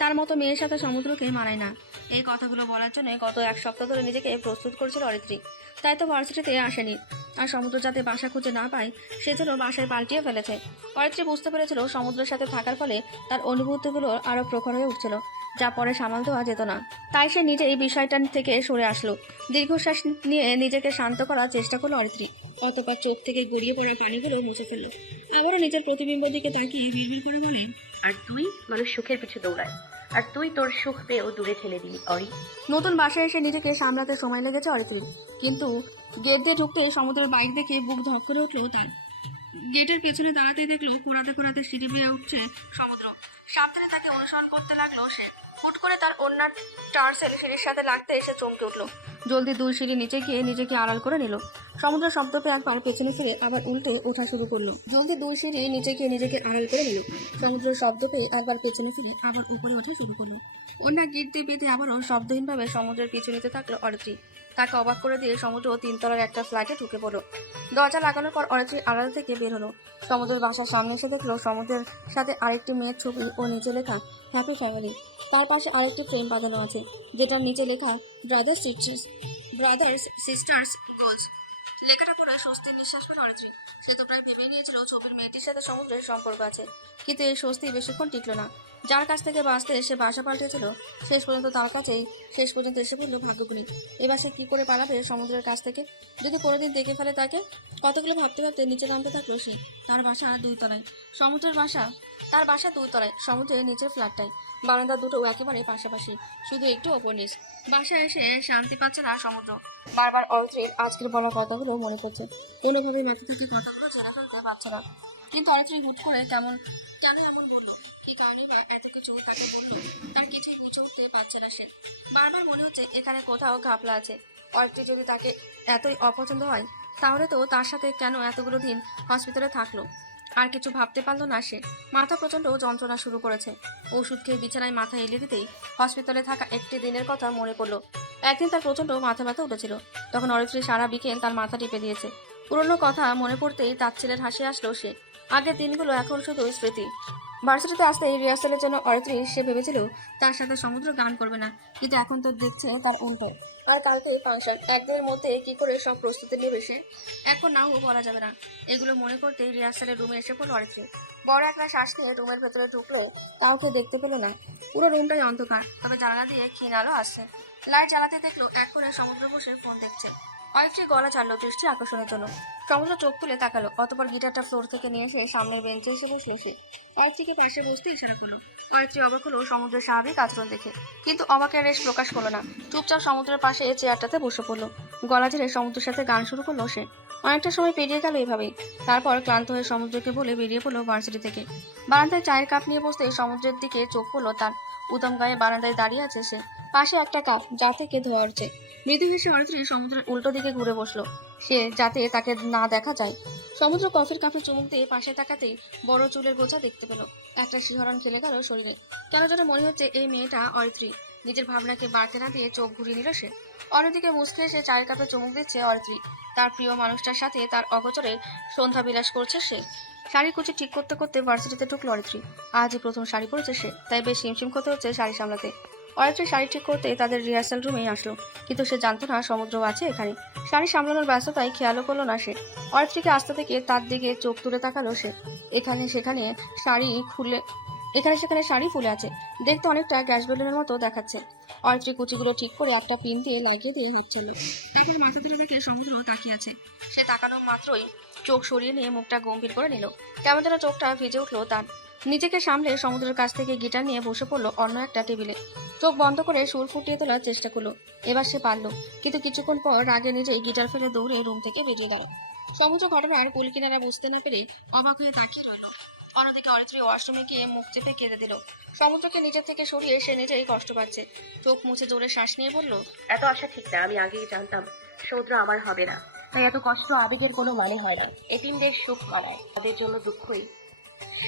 তার মতো মেয়ের সাথে সমুদ্রকে মানায় না। এই কথাগুলো বলার জন্য গত 1 সপ্তাহ ধরে নিজেকে প্রস্তুত করেছিল অরিত্রী। তাই তো ভার্সিটিতে আসেনি। আর সমুদ্র যাতে বাসা খুঁজে না পায় সেজন্য বাসায় পাল্টিয়ে ফেলেছে। অরিত্রী বুঝতে পেরেছিল সমুদ্রের সাথে থাকার ফলে তার অনুভূতিগুলো আরো প্রখর হয়ে উঠছিল, যা পরে সামাল দেওয়া যেত না। তাই সে নিজে এই বিষয়টা থেকে সরে আসলো। দীর্ঘশ্বাস নিয়ে নিজেকে শান্ত করার চেষ্টা করলো অরিত্রী। অতঃপর চোখ থেকে গড়িয়ে পড়া পানিগুলো মুছে ফেললো। আবারও নিজের প্রতিবিম্ব দিকে তাকিয়ে বিড়বিড় করে বলে, আর তুই? মানুষ সুখের পিছু দৌড়ায়, আর তুই তোর সুখ পেয়েও দূরে ঠেলে দিলি অরি। নতুন বাসায় এসে নিজেকে সামলাতে সময় লেগেছে অরিত্রীর, কিন্তু গেট দিয়ে ঢুকতে সমুদ্রের বাইক দেখে বুক ধক করে উঠলো তার। গেটের পেছনে দাঁড়াতেই দেখলো কোরাতে কোরাতে সিঁড়ি বেয়ে উঠছে সমুদ্র। সাবধানে তাকে অনুসরণ করতে লাগলো সে। হুট করে তার অন্যার টার্সেল সিঁড়ির সাথে লাগতে এসে চমকে উঠলো। জলদি 2 সিঁড়ি নিচে গিয়ে নিজেকে আড়াল করে নিল। সমুদ্র শব্দ পেয়ে একবার পেছনে ফিরে আবার উল্টে ওঠা শুরু করলো। জলদি 2 সিঁড়ি নিচে গিয়ে নিজেকে আড়াল করে নিল। সমুদ্র শব্দ পেয়ে একবার পেছনে ফিরে আবার উপরে ওঠা শুরু করলো। অন্যা গিরতে পেতে আবারও শব্দহীনভাবে সমুদ্রের পিছু নিতে থাকলো অরিত্রী। তাকে অবাক করে দিয়ে সমুদ্র 3 তলার একটা ফ্ল্যাটে ঢুকে পড়লো। দরজা লাগানোর পর অরিত্রী আড়াল থেকে বের হলো। সমুদ্রের বাসার সামনে এসে দেখলো সমুদ্রের সাথে আরেকটি মেয়ের ছবি ও নিচে লেখা হ্যাপি ফ্যামিলি। তার পাশে আরেকটি ফ্রেম বাঁধানো আছে যেটার নিচে লেখা ব্রাদার্স সিস্টার্স গোলস। লেখাটা পড়ে স্বস্তির নিঃশ্বাস পেল অরিত্রী। সে তো প্রায় ভেবেই নিয়েছিল ছবির মেয়েটির সাথে সমুদ্রের সম্পর্ক আছে, কিন্তু এই স্বস্তি বেশিক্ষণ টিকলো না। যার কাছ থেকে বাঁচতে সে বাসা পাল্টেছিল শেষ পর্যন্ত এসে পড়লো ভাগ্যগুলি। এবার সে কি করে পালাবে সমুদ্রের কাছ থেকে? যদি কোনোদিন দেখে ফেলে তাকে? কতগুলো ভাবতে ভাবতে নিচে নামতে থাকলো সে। তার বাসা 2 তলায়, সমুদ্রের নিচের ফ্ল্যাটটায়। বারান্দা দুটো একেবারে পাশাপাশি, শুধু একটু ওপর নিচ। বাসায় এসে শান্তি পাচ্ছে না সমুদ্র। বারবার অরিত্রীর আজকের বলা কথাগুলো মনে পড়ছে। কোনোভাবেই মাথা থেকে কথাগুলো ছেড়ে ফেলতে পারছে না। কিন্তু অরিত্রী হুট করে কেন এমন বললো, কি কারণে বা এত কিছু তাকে বললো, তার কিছুই বুঝে উঠতে পারছে না সে। বারবার মনে হচ্ছে এখানে কোথাও ঘাপলা আছে। অরিত্রী যদি তাকে এতই অপছন্দ হয়, তাহলে তো তার সাথে কেন এতগুলো দিন হসপিটালে থাকলো? আর কিছু ভাবতে পারলো না সে। মাথা প্রচন্ড যন্ত্রণা শুরু করেছে। ওষুধ খেয়ে বিছানায় মাথা এলিয়ে দিতেই হসপিটালে থাকা একটি দিনের কথা মনে পড়লো। একদিন তার প্রচন্ড মাথা ব্যথা উঠেছিল, তখন অরিত্রী সারা বিকেল তার মাথা টিপে দিয়েছে। পুরনো কথা মনে পড়তেই তার ছেলের হাসি আসলো সে। আগের দিনগুলো এখন শুধু স্মৃতি। ভার্সিটিতে আসতে রিহার্সালের জন্য অরিত্রী সে ভেবেছিল তার সাথে সমুদ্র গান করবে না, কিন্তু এখন তো দেখছে তার উল্টো। আর কালকে ফাংশন, একদিনের মধ্যে কি করে সব প্রস্তুতি নেবে সে এখন নাও বলা যাবে না। এগুলো মনে করতেই রিহার্সালের রুমে এসে পড়লো অরিত্রী। বড় একটা শ্বাস নিয়ে রুমের ভেতরে ঢুকলো, কাউকে দেখতে পেলো না। পুরো রুমটাই অন্ধকার, তবে জানালা দিয়ে ক্ষীণ আলো আসছে। লাইট জ্বালাতে দেখলো এক করে সমুদ্র বসে ফোন দেখছে। অরিত্রী গলা ছাড়লো দৃষ্টি আকর্ষণের জন্য। সমুদ্র চোখ তুলে তাকালো, অতপর গিটারটা ফ্লোর থেকে নিয়ে এসে সামনের বেঞ্চে এসে বসলো সে। অরিত্রীকে পাশে বসতে ইশারা করলো। অরিত্রী অবাক হলো সমুদ্রের স্বাভাবিক আচরণ দেখে, কিন্তু অবাকের রেশ প্রকাশ করলো না। চুপচাপ সমুদ্রের পাশে চেয়ারটাতে বসে পড়লো। গলা ঝেড়ে সমুদ্রের সাথে গান শুরু করলো সে। অনেকটা সময় পেরিয়ে গেল এভাবেই। তারপর ক্লান্ত হয়ে সমুদ্রকে বলে বেরিয়ে পড়লো ভার্সিটি থেকে। বারান্দায় চায়ের কাপ নিয়ে বসতে সমুদ্রের দিকে চোখ পড়লো তার। উদম গায়ে বারান্দায় দাঁড়িয়ে আছে সে, পাশে একটা কাপ যা থেকে ধোয়া উঠছে। মৃদু হেসে অরিত্রী সমুদ্রের উল্টো দিকে ঘুরে বসলো সে, যাতে তাকে না দেখা যায়। সমুদ্র কফির কাপে চুমুক দিয়ে পাশে তাকাতেই বড় চুলের গোছা দেখতে পেল। একটা শিহরণ খেলে গেল শরীরে। কেন যেন মনে হচ্ছে এই মেয়েটা অরিত্রী। নিজের ভাবনাকে বাড়তে না দিয়ে চোখ ঘুরিয়ে নিল সে। অন্যদিকে মুছতে এসে চায়ের কাপে চুমুক দিচ্ছে অরিত্রী। তার প্রিয় মানুষটার সাথে তার অগোচরে সন্ধ্যা বিলাস করছে সে। শাড়ি কুচি ঠিক করতে করতে ভার্সিটিতে ঢুকলো অরিত্রী। আজই প্রথম শাড়ি পরেছে সে, তাই বেশ হিমশিম করতে হচ্ছে শাড়ি সামলাতে। অরিত্রী শাড়ি ঠিক করতে তাদের রিহার্সাল রুমেই আসলো, কিন্তু সে জানতো না সমুদ্র আছে এখানে। শাড়ি সামলানোর ব্যস্ততায় খেয়ালও করলো না সে। অরিত্রীকে আসতে থেকে তার দিকে চোখ তুলে তাকালো সে। এখানে সেখানে শাড়ি ফুলে আছে, দেখতে অনেকটা গ্যাস বেলুনের মতো দেখাচ্ছে। অরিত্রী কুচিগুলো ঠিক করে একটা পিন দিয়ে লাগিয়ে দিয়ে হাঁটছিল। তারপর মাথা তুলে দেখে সমুদ্র তাকিয়ে আছে। সে তাকানো মাত্রই চোখ সরিয়ে নিয়ে মুখটা গম্ভীর করে নিল। কেমন যেন চোখটা ভিজে উঠলো তার। নিজেকে সামলে সমুদ্রের কাছ থেকে গিটার নিয়ে বসে পড়লো অন্য একটা টেবিলে। চোখ বন্ধ করে সুর ফুটিয়ে তোলার চেষ্টা করলো। এবার সে পারলো, কিন্তু কিছুক্ষণ পর রাগে নিজেই গিটার ফেলে দৌড়ে রুম থেকে বেরিয়ে গেল। সমুদ্র ঘটনার কুল কিনারা বুঝতে না পেরে অবাক হয়ে তাকিয়ে রইল। অন্যদিকে অরিত্রী ওয়াশরুমে গিয়ে মুখ চেপে কেঁদে দিল। সমুদ্রকে নিজের থেকে সরিয়ে সে নিজেই কষ্ট পাচ্ছে। চোখ মুছে জোরে শ্বাস নিয়ে বলল, এত আশা ঠিক না, আমি আগেই জানতাম সমুদ্র আমার হবে না, তাই এত কষ্ট আবেগের কোনো মানে হয় না। এতিমদের সুখ মানায়, তাদের জন্য দুঃখই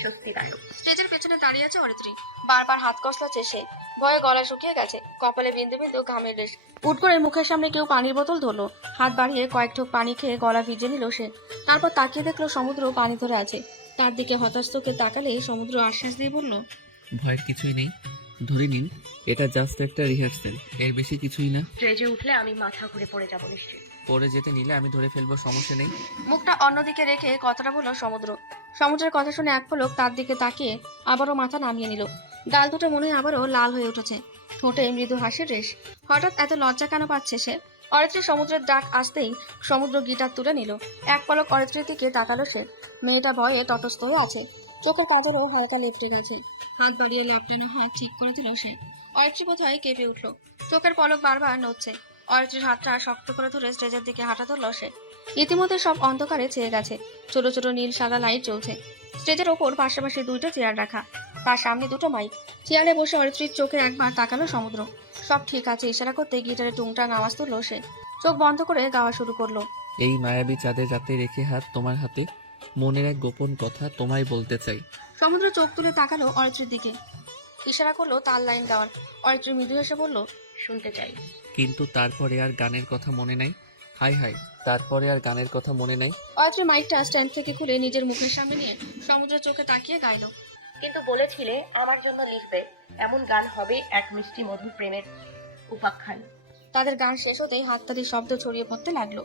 স্বস্তিদায়ক। স্টেজের পেছনে দাঁড়িয়ে আছে অরিত্রী। বারবার হাত কসলাচ্ছে সে, ভয়ে গলা শুকিয়ে গেছে, কপালে বিন্দু বিন্দু ঘামের রেশ। উঠ করে মুখের সামনে কেউ পানির বোতল ধরলো। হাত বাড়িয়ে কয়েক ঠোক পানি খেয়ে গলা ভিজে নিল সে। তারপর তাকিয়ে দেখলো সমুদ্র পানি ধরে আছে। তার দিকে হতাশ চোখে তাকালে সমুদ্র আশ্বাস দিয়ে বলল, ভয়ের কিছুই নেই, ধরে নিন এটা জাস্ট একটা রিহার্সাল, এর বেশি কিছুই না। স্টেজে উঠলে আমি মাথা ঘুরে পড়ে যাবো নিশ্চয়ই। পরে যেতে নিলে আমি ধরে ফেলবো, সমস্যা নেই। মুখটা অন্যদিকে রেখে কথাটা বলল সমুদ্র। সমুদ্রের কথা শুনে এক পলক তার দিকে তাকিয়ে আবারও মাথা নামিয়ে নিল। গাল দুটো মনে হয় আবারও লাল হয়ে উঠেছে, ঠোঁটে মৃদু হাসির রেশ। হঠাৎ এত লজ্জা কেন পাচ্ছে সে? অরিত্রী সমুদ্রের ডাক আসতেই সমুদ্র গিটার তুলে নিল। এক পলক অরিত্রীর দিকে তাকালো সে। মেয়েটা ভয়ে তটস্থ হয়ে আছে। চোখের কাজলও হালকা লেপটে গেছে। হাত বাড়িয়ে ল্যাপটানো হাত ঠিক করে দিল সে। অরিত্রী বোধহয় কেঁপে উঠল, চোখের পলক বারবার নড়ছে। অরিত্রীর হাতটা শক্ত করে ধরে স্টেজের দিকে হাঁটা ধরল সে। ইতিমধ্যে সব অন্ধকারে ছেয়ে গেছে, ছোট ছোট নীল সাদা লাইট জ্বলছে। স্টেজের ওপর পাশাপাশি দুইটা চেয়ার রাখা, তার সামনে দুটো মাইক। চেয়ারে বসে অরিত্রীর চোখে একবার তাকালো সমুদ্র। সব ঠিক আছে ইশারা করতে গিটারে টুংটাং আওয়াজ তুললো সে। চোখ বন্ধ করে গাওয়া শুরু করলো। এই মায়াবী চাঁদে যাতে রেখে হাত তোমার হাতে, মনের এক গোপন কথা তোমায় বলতে চাই। সমুদ্র চোখ তুলে তাকালো অরিত্রীর দিকে, ইশারা করলো তার লাইন গাওয়ার। অরিত্রী মৃদু হেসে বলল, শুনতে চাই। কিন্তু তারপরে আর গানের কথা মনে নাই। হাই হাই, তারপরে আর গানের কথা মনে নাই। অরিত্রী মাইকটা স্ট্যান্ড থেকে খুলে নিজের মুখের সামনে নিয়ে সমুদ্রের চোখে তাকিয়ে গাইলো। কিন্তু বলেছিলে আমার জন্য লিখবে, এমন গান হবে এক মিষ্টি মধুর প্রেমের উপাখ্যান। তাদের গান শেষ হতেই হাততালির শব্দ ছড়িয়ে পড়তে লাগলো।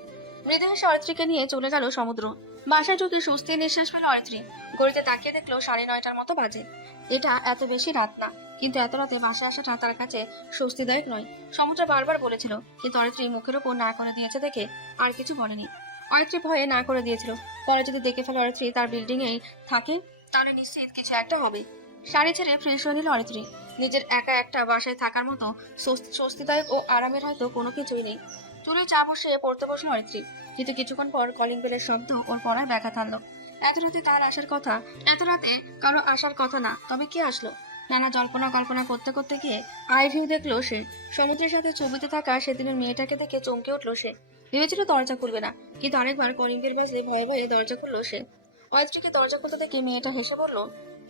মৃদু হেসে অরিত্রীকে নিয়ে চলে গেল সমুদ্র। বাসায় ঢুকে স্বস্তি নিঃশ্বাস পেল অরিত্রী। ঘড়িতে তাকিয়ে দেখলো 9:30টার মতো বাজে। এটা এত বেশি রাত না, কিন্তু এত রাতে বাসায় আসাটা তার কাছে স্বস্তিদায়ক নয়। সমুদ্র বারবার বলেছিল, কিন্তু অরিত্রী মুখের ওপর না করে দিয়েছে দেখে আর কিছু বলেনি। অরিত্রী ভয়ে না করে দিয়েছিল, পরে যদি দেখে ফেলে অরিত্রী তার বিল্ডিং এই থাকে তাহলে নিশ্চিত কিছু একটা হবে। শাড়ি ছেড়ে ফ্রেশ হয়ে নিল অরিত্রী। নিজের একা একটা বাসায় থাকার মতো স্বস্তিদায়ক ও আরামের হয়তো কোনো কিছুই নেই। চুলে চা বসে পড়তে বসলো অরিত্রী, কিন্তু কিছুক্ষণ পর কলিং বেলের শব্দ ওর পড়ায় ব্যাঘাত আনলো। এত রাতে তার আসার কথা, এত রাতে কারো আসার কথা না, তবে কে আসলো? নানা জল্পনা কল্পনা করতে করতে গিয়ে আইভিউ দেখলো সে। সমুদ্রের সাথে ছবিতে থাকা সেদিনের মেয়েটাকে দেখে চমকে উঠলো সে। ভেবেছিল দরজা খুলবে না, কিন্তু আরেকবার কলিং বেল বাজে ভয়ে ভয়ে দরজা খুললো সে। অরিত্রীকে দরজা খুলতে দেখে মেয়েটা হেসে বলল,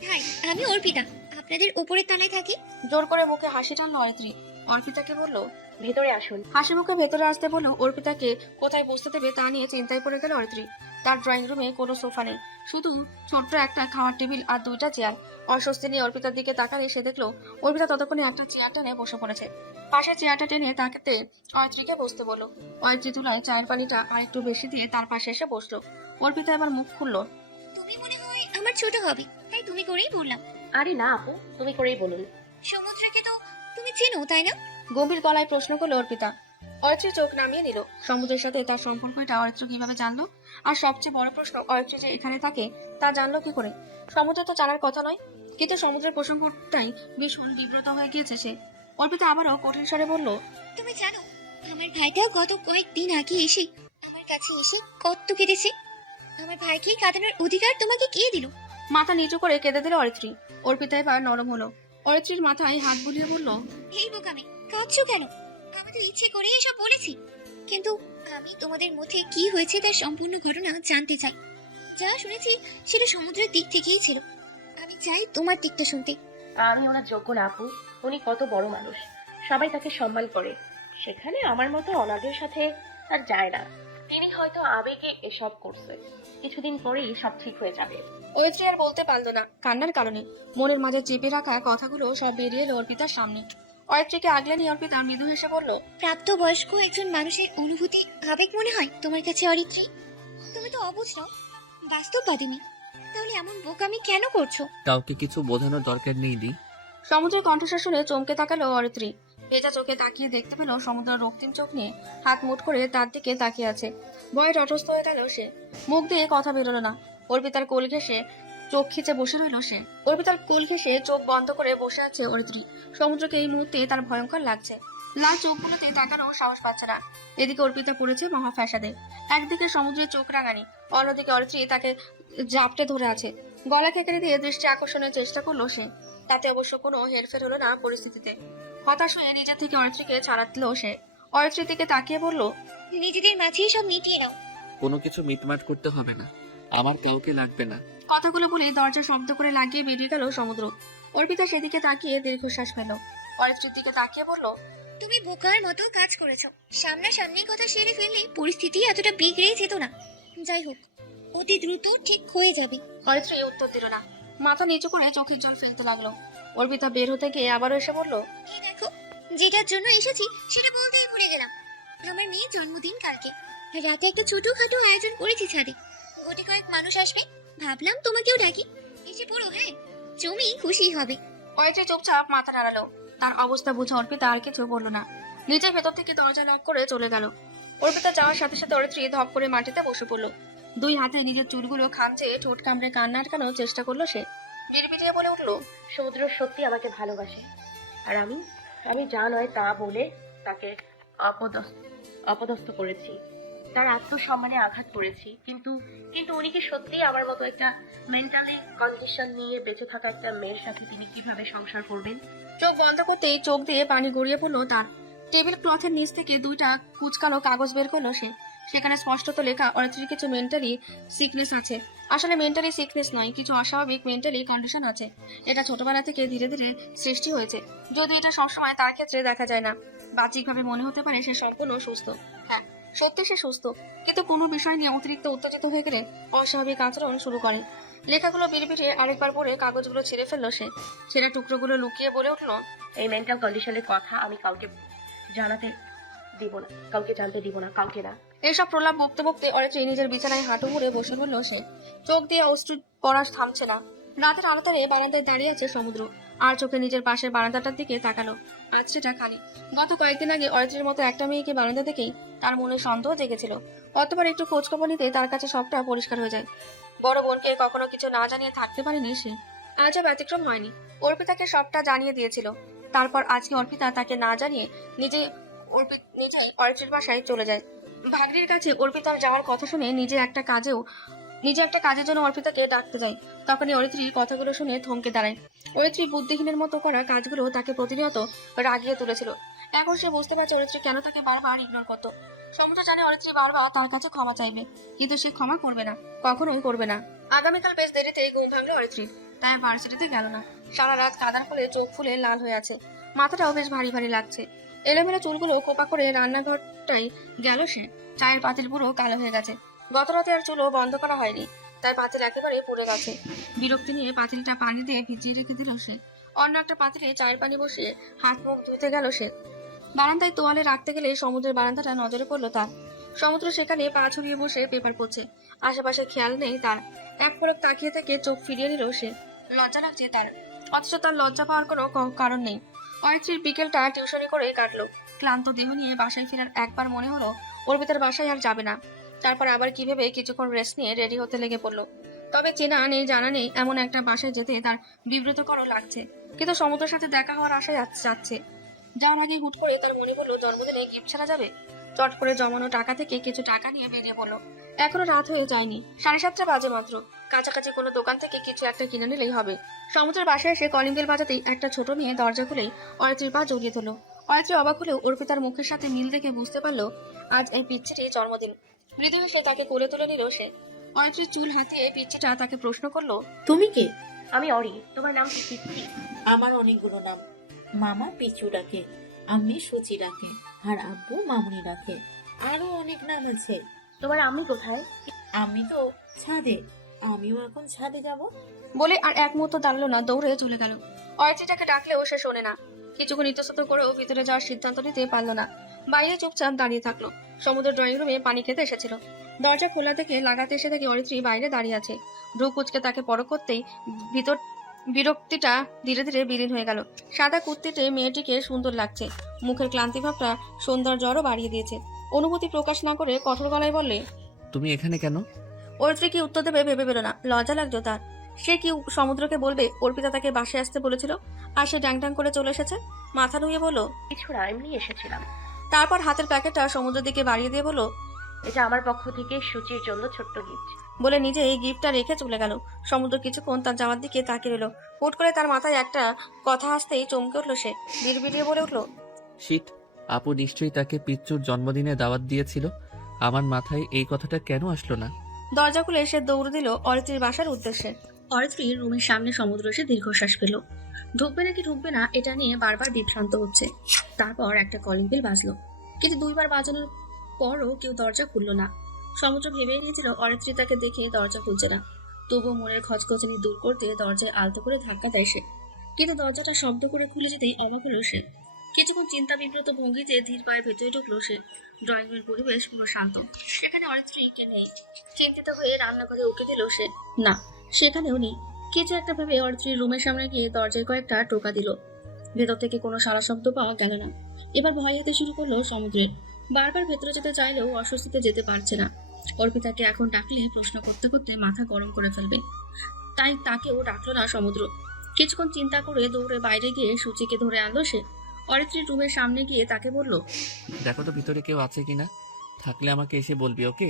হাই, আমি অর্পিতা, আপনাদের উপরের তলায় থাকি। জোর করে মুখে হাসি টানলো অরিত্রী। অর্পিতাকে বলল, ভেতরে আসুন। হাসি মুখে ভেতরে আসতে বলল। অর্পিতাকে কোথায় বসতে দেবে তা নিয়ে চিন্তায় পড়ে গেল অরিত্রী। তার ড্রয়িং রুমে কোনো সোফা নেই, শুধু ছোট্ট একটা খাওয়ার টেবিল আর দুইটা চেয়ার। অস্বস্তি নিয়ে অর্পিতার দিকে তাকালে সে দেখলো অর্পিতা ততক্ষণে একটা চেয়ার টেনে বসে পড়েছে। পাশে চেয়ারটা টেনে তাকাতে অরিত্রীকে বসতে বলল। অরিত্রী তুলায় চায়ের পানিটা আর একটু বেশি দিয়ে তার পাশে এসে বসলো। অর্পিতা এবার মুখ খুললো, তুমি মনে হয় আমার ছোট হবে, তাই তুমি করেই বললাম। আরে না আপু, তুমি করেই বলুন। সমুদ্রকে তো তুমি চেনো তাই না? গম্ভীর গলায় প্রশ্ন করলো অর্পিতা। অরিত্রী চোখ নামিয়ে নিল। সমুদ্রের সাথে তার সম্পর্কটা অরিত্র কিভাবে জানলো? আর সবচেয়ে বড় প্রশ্ন, অরিত্রী যে এখানে থাকে তা জানলো কি করে? সমুদ্র তো জানার কথা নয়, কিন্তু সমুদ্রের প্রসঙ্গটাই ভীষণ বিব্রত হয়ে গিয়েছে সে। অর্পিতা আবারও কঠিন স্বরে বলল, তুমি জানো আমার ভাইটা গত কয়েকদিন আগে এসে আমার কাছে এসে কত কেঁদেছে। আমার ভাইকে কাঁদানোর অধিকার তোমাকে কে দিল? মাথা নিচু করে কেঁদে দিল অরিত্রী। অর্পিতা এবার নরম হলো। অরিত্রীর মাথায় হাত বুলিয়ে বলল, এই বোকামি, কাঁদছো কেন? আমি তো ইচ্ছে করে এসব বলেছি, কিন্তু আমি তোমাদের মধ্যে কি হয়েছে তার সম্পূর্ণ ঘটনা জানতে চাই। যা শুনেছি সেটা সমুদ্রের দিক থেকেই ছিল, আমি চাই তোমার দিকটা শুনতে। আমি ওনার যোগ্য না আপু, উনি কত বড় মানুষ, সবাই তাকে সম্মান করে। সেখানে আমার মতো অনাথের সাথে তার যায় না। তিনি হয়তো আবেগে এসব করছে, কিছুদিন পরেই সব ঠিক হয়ে যাবে। অরিত্রী আর বলতে পারলো না কান্নার কারণে। মনের মাঝে চেপে রাখা কথাগুলো সব বেরিয়ে এলো অর্পিতার সামনে। অরিত্রীকে আগলে নিয়ে অর্পিতা মৃদু হেসে বলল, প্রাপ্তবয়স্ক একজন মানুষের অনুভূতি আবেগ মনে হয় তোমার কাছে অরিত্রী? তুমি তো অবুঝ নও, বাস্তববাদী মেয়ে, তাহলে এমন বোকামি কেন করছো? কাউকে কিছু বোঝানোর দরকার নেই দি। সমুদ্রের কণ্ঠস্বর শুনে চমকে তাকালো অরিত্রী। ভেজা চোখে তাকিয়ে দেখতে পেল সমুদ্র রক্তিম চোখ নিয়ে হাত মুঠ করে তার দিকে তাকিয়ে আছে। ভয়ে তটস্থ হয়ে গেল সে, মুখ দিয়ে কথা বেরোলো না। অর্পিতার কোল ঘেঁষে চোখ খিচে বসে রইল সে। অর্পিতার কোল ঘেঁষে চোখ বন্ধ করে বসে আছে অরিত্রী। সমুদ্রকে এই মুহূর্তে তার ভয়ঙ্কর লাগছে। লাল চোখগুলোতে তাকানো সাহস পাচ্ছে না। এদিকে অর্পিতা পড়েছে মহা ফ্যাসাদে। একদিকে সমুদ্রের চোখ রাঙানি, অন্যদিকে অরিত্রী তাকে জাপটে ধরে আছে। গলা কেকড়ে দিয়ে দৃষ্টি আকর্ষণের চেষ্টা করলো সে, তাতে অবশ্য কোনো হেরফের হলো না পরিস্থিতিতে। হতাশ হয়ে নিজের থেকে অরিত্রীকে ছাড়া দিল সে। অরিত্রীর দিকে তাকিয়ে বলল, নিজেদের মাঝেই সব মিটিয়ে নাও। কোনো কিছু মিটমাট করতে হবে না, আমার কাউকে লাগবে না। কথাগুলো বলে দরজা শব্দ করে লাগিয়ে বেরিয়ে গেল সমুদ্র। অর্পিতা সেদিকে তাকিয়ে দীর্ঘশ্বাস ফেল। অরিত্রীর দিকে তাকিয়ে বলল, তুমি বোকার মতো কাজ করেছো। সামনাসামনি কথা সেরে ফেললে পরিস্থিতি এতটা বিগড়ে যেত না। যাই হোক, অতি দ্রুত ঠিক হয়ে যাবে। অরিত্রী উত্তর দিল না, মাথা নিচু করে চোখের জল ফেলতে লাগলো। অর্পিতা বের হতে গিয়ে আবারও এসে বলল, এই দেখো, যেটার জন্য এসেছি সেটা বলতেই ভুলে গেলাম। আমার মেয়ের জন্মদিন কালকে, রাতে একটা ছোটখাটো আয়োজন করেছি ছাদে। গোটি কয়েক মানুষ আসবে, ভাবলাম তোমাকেও ডাকি, এসে পড়ো। হ্যাঁ, জমি খুশি হবে। অরিত্রী চুপচাপ মাথা নাড়ালো। তার অবস্থা বুঝে অর্পিতা আর কিছু বলল না, নিজের ভেতর থেকে দরজা লক করে চলে গেল। অর্পিতা যাওয়ার সাথে সাথে অরিত্রী ধপ করে মাটিতে বসে পড়লো। দুই হাতে নিজের চুলগুলো খামচে ঠোঁট কামড়ে কান্না আটকানোর চেষ্টা করলো সে। বিড়বিড়িয়ে বলে উঠলো, সমুদ্র সত্যি আমাকে ভালোবাসে, আর আমি আমি যা নয় তা বলে তাকে অপদস্থ করেছি, তার আত্মসম্মানে আঘাত করেছি, কিন্তু কিন্তু উনি কি সত্যি আমার মতো একটা মেন্টালি কন্ডিশন নিয়ে বেঁচে থাকা একটা মেয়ের সাথে তিনি কিভাবে সংসার করবেন? চোখ বন্ধ করতেই চোখ দিয়ে পানি গড়িয়ে পড়লো তার। টেবিল ক্লথের নিচ থেকে দুইটা কুচকালো কাগজ বের করলো সে। সেখানে স্পষ্টত লেখা অরিত্রীর কিছু মেন্টালি সিকনেস আছে। আসলে মেন্টালি সিকনেস নয়, কিছু অস্বাভাবিক মেন্টালি কন্ডিশন আছে। এটা ছোটবেলা থেকে ধীরে ধীরে সৃষ্টি হয়েছে, যদি এটা সবসময় তার ক্ষেত্রে দেখা যায় না। বাহ্যিকভাবে মনে হতে পারে সে সম্পূর্ণ সুস্থ, হ্যাঁ সত্যি সে সুস্থ, কিন্তু কোনো বিষয় নিয়ে অতিরিক্ত উত্তেজিত হয়ে গেলে অস্বাভাবিক আচরণ শুরু করে। লেখাগুলো বিড়বিড়ে আরেকবার পড়ে কাগজগুলো ছিঁড়ে ফেললো সে। ছেঁড়া টুকরোগুলো লুকিয়ে বলে উঠলো, এই মেন্টাল কন্ডিশনের কথা আমি কাউকে জানাতে দিব না, কাউকে জানতে দিব না, কাউকে না। এইসব প্রলাপ বকতে বকতে অরিত্রী নিজের বিছানায় হাঁটু মুড়ে বসে পড়ল সে। চোখ দিয়ে অশ্রু পড়া থামছে না। রাতের আলোতারে বারান্দায় দাঁড়িয়ে আছে সমুদ্র, আর চোখে নিজের পাশের বারান্দাটার দিকে তাকালো। আজ সেটা খালি। গত কয়েকদিন আগে অরিত্রীর মতো একটা মেয়েকে বারান্দা দেখেই তার মনে সন্দেহ জেগেছিল। অতবার একটু খোঁজখবর নিতে তার কাছে সবটা পরিষ্কার হয়ে যায়। বড় বোনকে কখনো কিছু না জানিয়ে থাকতে পারেনি সে। আজও ব্যতিক্রম হয়নি। অর্পিতাকে সবটা জানিয়ে দিয়েছিল, তারপর আজকে অর্পিতা তাকে না জানিয়ে নিজেই অরিত্রীর বাসায় চলে যায়। ভাগ্নির কাছে অর্পিতার যাওয়ার কথা শুনে নিজে একটা কাজের জন্য অর্পিতাকে ডাকতে যায়। তখনই অরিত্রীর কথাগুলো শুনে থমকে দাঁড়ায়। অরিত্রী বুদ্ধিহীনের মতো করা কাজগুলো তাকে প্রতিনিয়ত রাগিয়ে তুলেছিল। এখন সে বুঝতে পারছে অরিত্রী কেন তাকে বারবার ইগনোর করতো। সমুদ্র জানে অরিত্রী বারবার তার কাছে ক্ষমা চাইবে, কিন্তু সে ক্ষমা করবে না, কখনোই করবে না। আগামীকাল বেশ দেরিতে ঘুম ভাঙলো অরিত্রীর, তাই ভার্সিটিতে গেল না। সারা রাত কাদার ফলে চোখ ফুলে লাল হয়ে আছে, মাথাটাও বেশ ভারী ভারী লাগছে। এলোমেলো চুলগুলো খোপা করে রান্নাঘরটাই গেল সে। চায়ের পাতিল পুরো কালো হয়ে গেছে। গত রাতে আর চুলও বন্ধ করা হয়নি, তাই পাতিল একেবারে পুড়ে গেছে। বিরক্তি নিয়ে পাতিলটা পানি দিয়ে ভিজিয়ে রেখে দিল সে। অন্য একটা পাতিলে চায়ের পানি বসিয়ে হাত মুখ ধুতে গেল সে। বারান্দায় তোয়ালে রাখতে গেলে সমুদ্রের বারান্দাটা নজরে পড়লো তার। সমুদ্র সেখানে পা ছড়িয়ে বসে পেপার পড়ছে, আশেপাশে খেয়াল নেই তার। এক পলক তাকিয়ে থেকে চোখ ফিরিয়ে নিল সে। লজ্জা লাগছে তার, অথচ তার লজ্জা পাওয়ার কোনো কারণ নেই। অরিত্রীর বিকেলটা টিউশনি করে কাটলো। ক্লান্ত দেহ নিয়ে বাসায় ফেরার একবার মনে হলো অর্পিতার বাসায় আর যাবে না। তারপর আবার কি ভেবে কিছুক্ষণ রেস্ট নিয়ে রেডি হতে লেগে পড়লো। তবে চেনা নেই জানা নেই এমন একটা বাসায় যেতে তার বিব্রতকরও লাগছে, কিন্তু সমুদ্রের সাথে দেখা হওয়ার আশায় যাচ্ছে। যাওয়ার আগে হুট করে তার মনে পড়লো জন্মদিনে গিফট ছাড়া যাবে। চট করে জমানো টাকা থেকে কিছু টাকা নিয়ে বেরিয়ে পড়লো। এখনো রাত হয়ে যায়নি, 7:30 বাজে মাত্র। কাছাকাছি কোনো দোকান থেকে কিছু একটা কিনে নিলেই হবে। সমুদ্রের বাসায় এসে কলিং বেল বাজাতেই একটা ছোট মেয়ে দরজা খুলেই অরিত্রীর পা জড়িয়ে ধরলো। অরিত্রী অবাক হলেও অর্পিতার মুখের সাথে মিল দেখে বুঝতে পারলো আজ এই পিচ্ছিটির জন্মদিন। মৃদু হেসে তাকে কোলে তুলে নিল সে। অরিত্রীর চুল হাতিয়ে পিচ্ছিটা তাকে প্রশ্ন করলো, তুমি কে? আমি অরি, তোমার নাম কি? পিচ্ছি। আমার অনেকগুলো নাম। মামা পিছু ডাকে, আম্মি সুচি ডাকে, আর আব্বু মামুনি ডাকে। আরো অনেক নাম আছে। তোমার আম্মি কোথায়? আমি তো ছাদে। আমিও এখন ছাদে যাব। বলে আর এক মুহূর্ত দাঁড়ালো না, দৌড়ে চলে গেল। অরিত্রীটাকে ডাকলেও সে শোনে না। কিছুক্ষণ ইতস্তত করেও ভিতরে যাওয়ার সিদ্ধান্ত নিতে পারলো না। বাইরে চুপচাপ দাঁড়িয়ে থাকলো। সমুদ্র ড্রয়িং রুমে পানি খেতে এসেছিল। দরজা খোলা থেকে লাগাতে এসে দেখে অরিত্রী বাইরে দাঁড়িয়ে আছে। ভ্রু কুচকে তাকে পরখ করতেই বিরক্তিটা ধীরে ধীরে বিলীন হয়ে গেল। সাদা কুর্তিতে মেয়েটিকে সুন্দর লাগছে, মুখের ক্লান্তি ভাবটা সৌন্দর্যও বাড়িয়ে দিয়েছে। অনুভূতি প্রকাশ না করে কঠোর গলায় বললে, তুমি এখানে কেন? অরিত্রী কি উত্তর দেবে ভেবে পেল না। লজ্জা লাগতো তার। সে কি সমুদ্রকে বলবে অর্পিতা তাকে বাসায় আসতে বলেছিল, আর সে ড্যাং করে চলে এসেছে? মাথা নুয়ে বলল, কিছু না, এমনি এসেছিলাম। তারপর হাতের প্যাকেটটা সমুদ্রের দিকে বাড়িয়ে দিয়ে বলল, এটা আমার পক্ষ থেকে সুচির জন্য ছোট্ট গিফট। বলে নিজে এই গিফটটা রেখে চলে গেল। সমুদ্র কিছুক্ষণ তার যাওয়ার দিকে তাকিয়ে রইল। হুট করে তার মাথায় একটা কথা আসতেই চমকে উঠলো সে। বিড়বিড়িয়ে বলে উঠলো, শিট, আপু নিশ্চয়ই তাকে পিচ্চুর জন্মদিনে দাওয়াত দিয়েছিল। আমার মাথায় এই কথাটা কেন আসলো না? দরজা খুলে সে দৌড় দিল অরিত্রীর বাসার উদ্দেশ্যে। অরিত্রীর রুমের সামনে সমুদ্র এসে দীর্ঘশ্বাস পেল। ঢুকবে নাকি ঢুকবে না এটা নিয়ে বারবার বিভ্রান্ত হচ্ছে। তারপর একটা কলিং বেল বাজলো, কিন্তু 2বার বাজানোর পরও কেউ দরজা খুললো না। সমুদ্র ভেবে নিয়েছিল অরিত্রী তাকে দেখে দরজা খুলছে না, তবুও মনের খচখচানি দূর করতে দরজায় আলতো করে ধাক্কা দেয় সে। কিন্তু দরজাটা শব্দ করে খুলে যেতেই অবাক হলো সে। কিছুক্ষণ চিন্তা বিব্রত ভঙ্গিতে ধীর পায়ে ভেতরে ঢুকলো সে। ড্রয়িং রুমের পরিবেশ পুরো শান্ত, সেখানে অরিত্রীকে নেই। চিন্তিত হয়ে রান্নাঘরে উঠে দিল সে, না সেখানেও নেই। কিছু একটা ভেবে অরিত্রীর রুমের সামনে গিয়ে দরজায় কয়েকটা টোকা দিল। ভেতর থেকে কোনো সারা শব্দ পাওয়া গেল না। এবার ভয় হতে শুরু করলো সমুদ্রের। বারবার ভেতরে যেতে চাইলেও অস্বস্তিতে যেতে পারছে না। অর্পিতাকে এখন ডাকলে প্রশ্ন করতে করতে মাথা গরম করে ফেলবে, তাই তাকেও ডাকলো না সমুদ্র। কিছুক্ষণ চিন্তা করে দৌড়ে বাইরে গিয়ে সূচিকে ধরে আনলো সে। অরিত্রীর রুমের সামনে গিয়ে তাকে বলল, দেখো তো ভিতরে কেউ আছে কিনা, থাকলে আমাকে এসে বলবি, ওকে?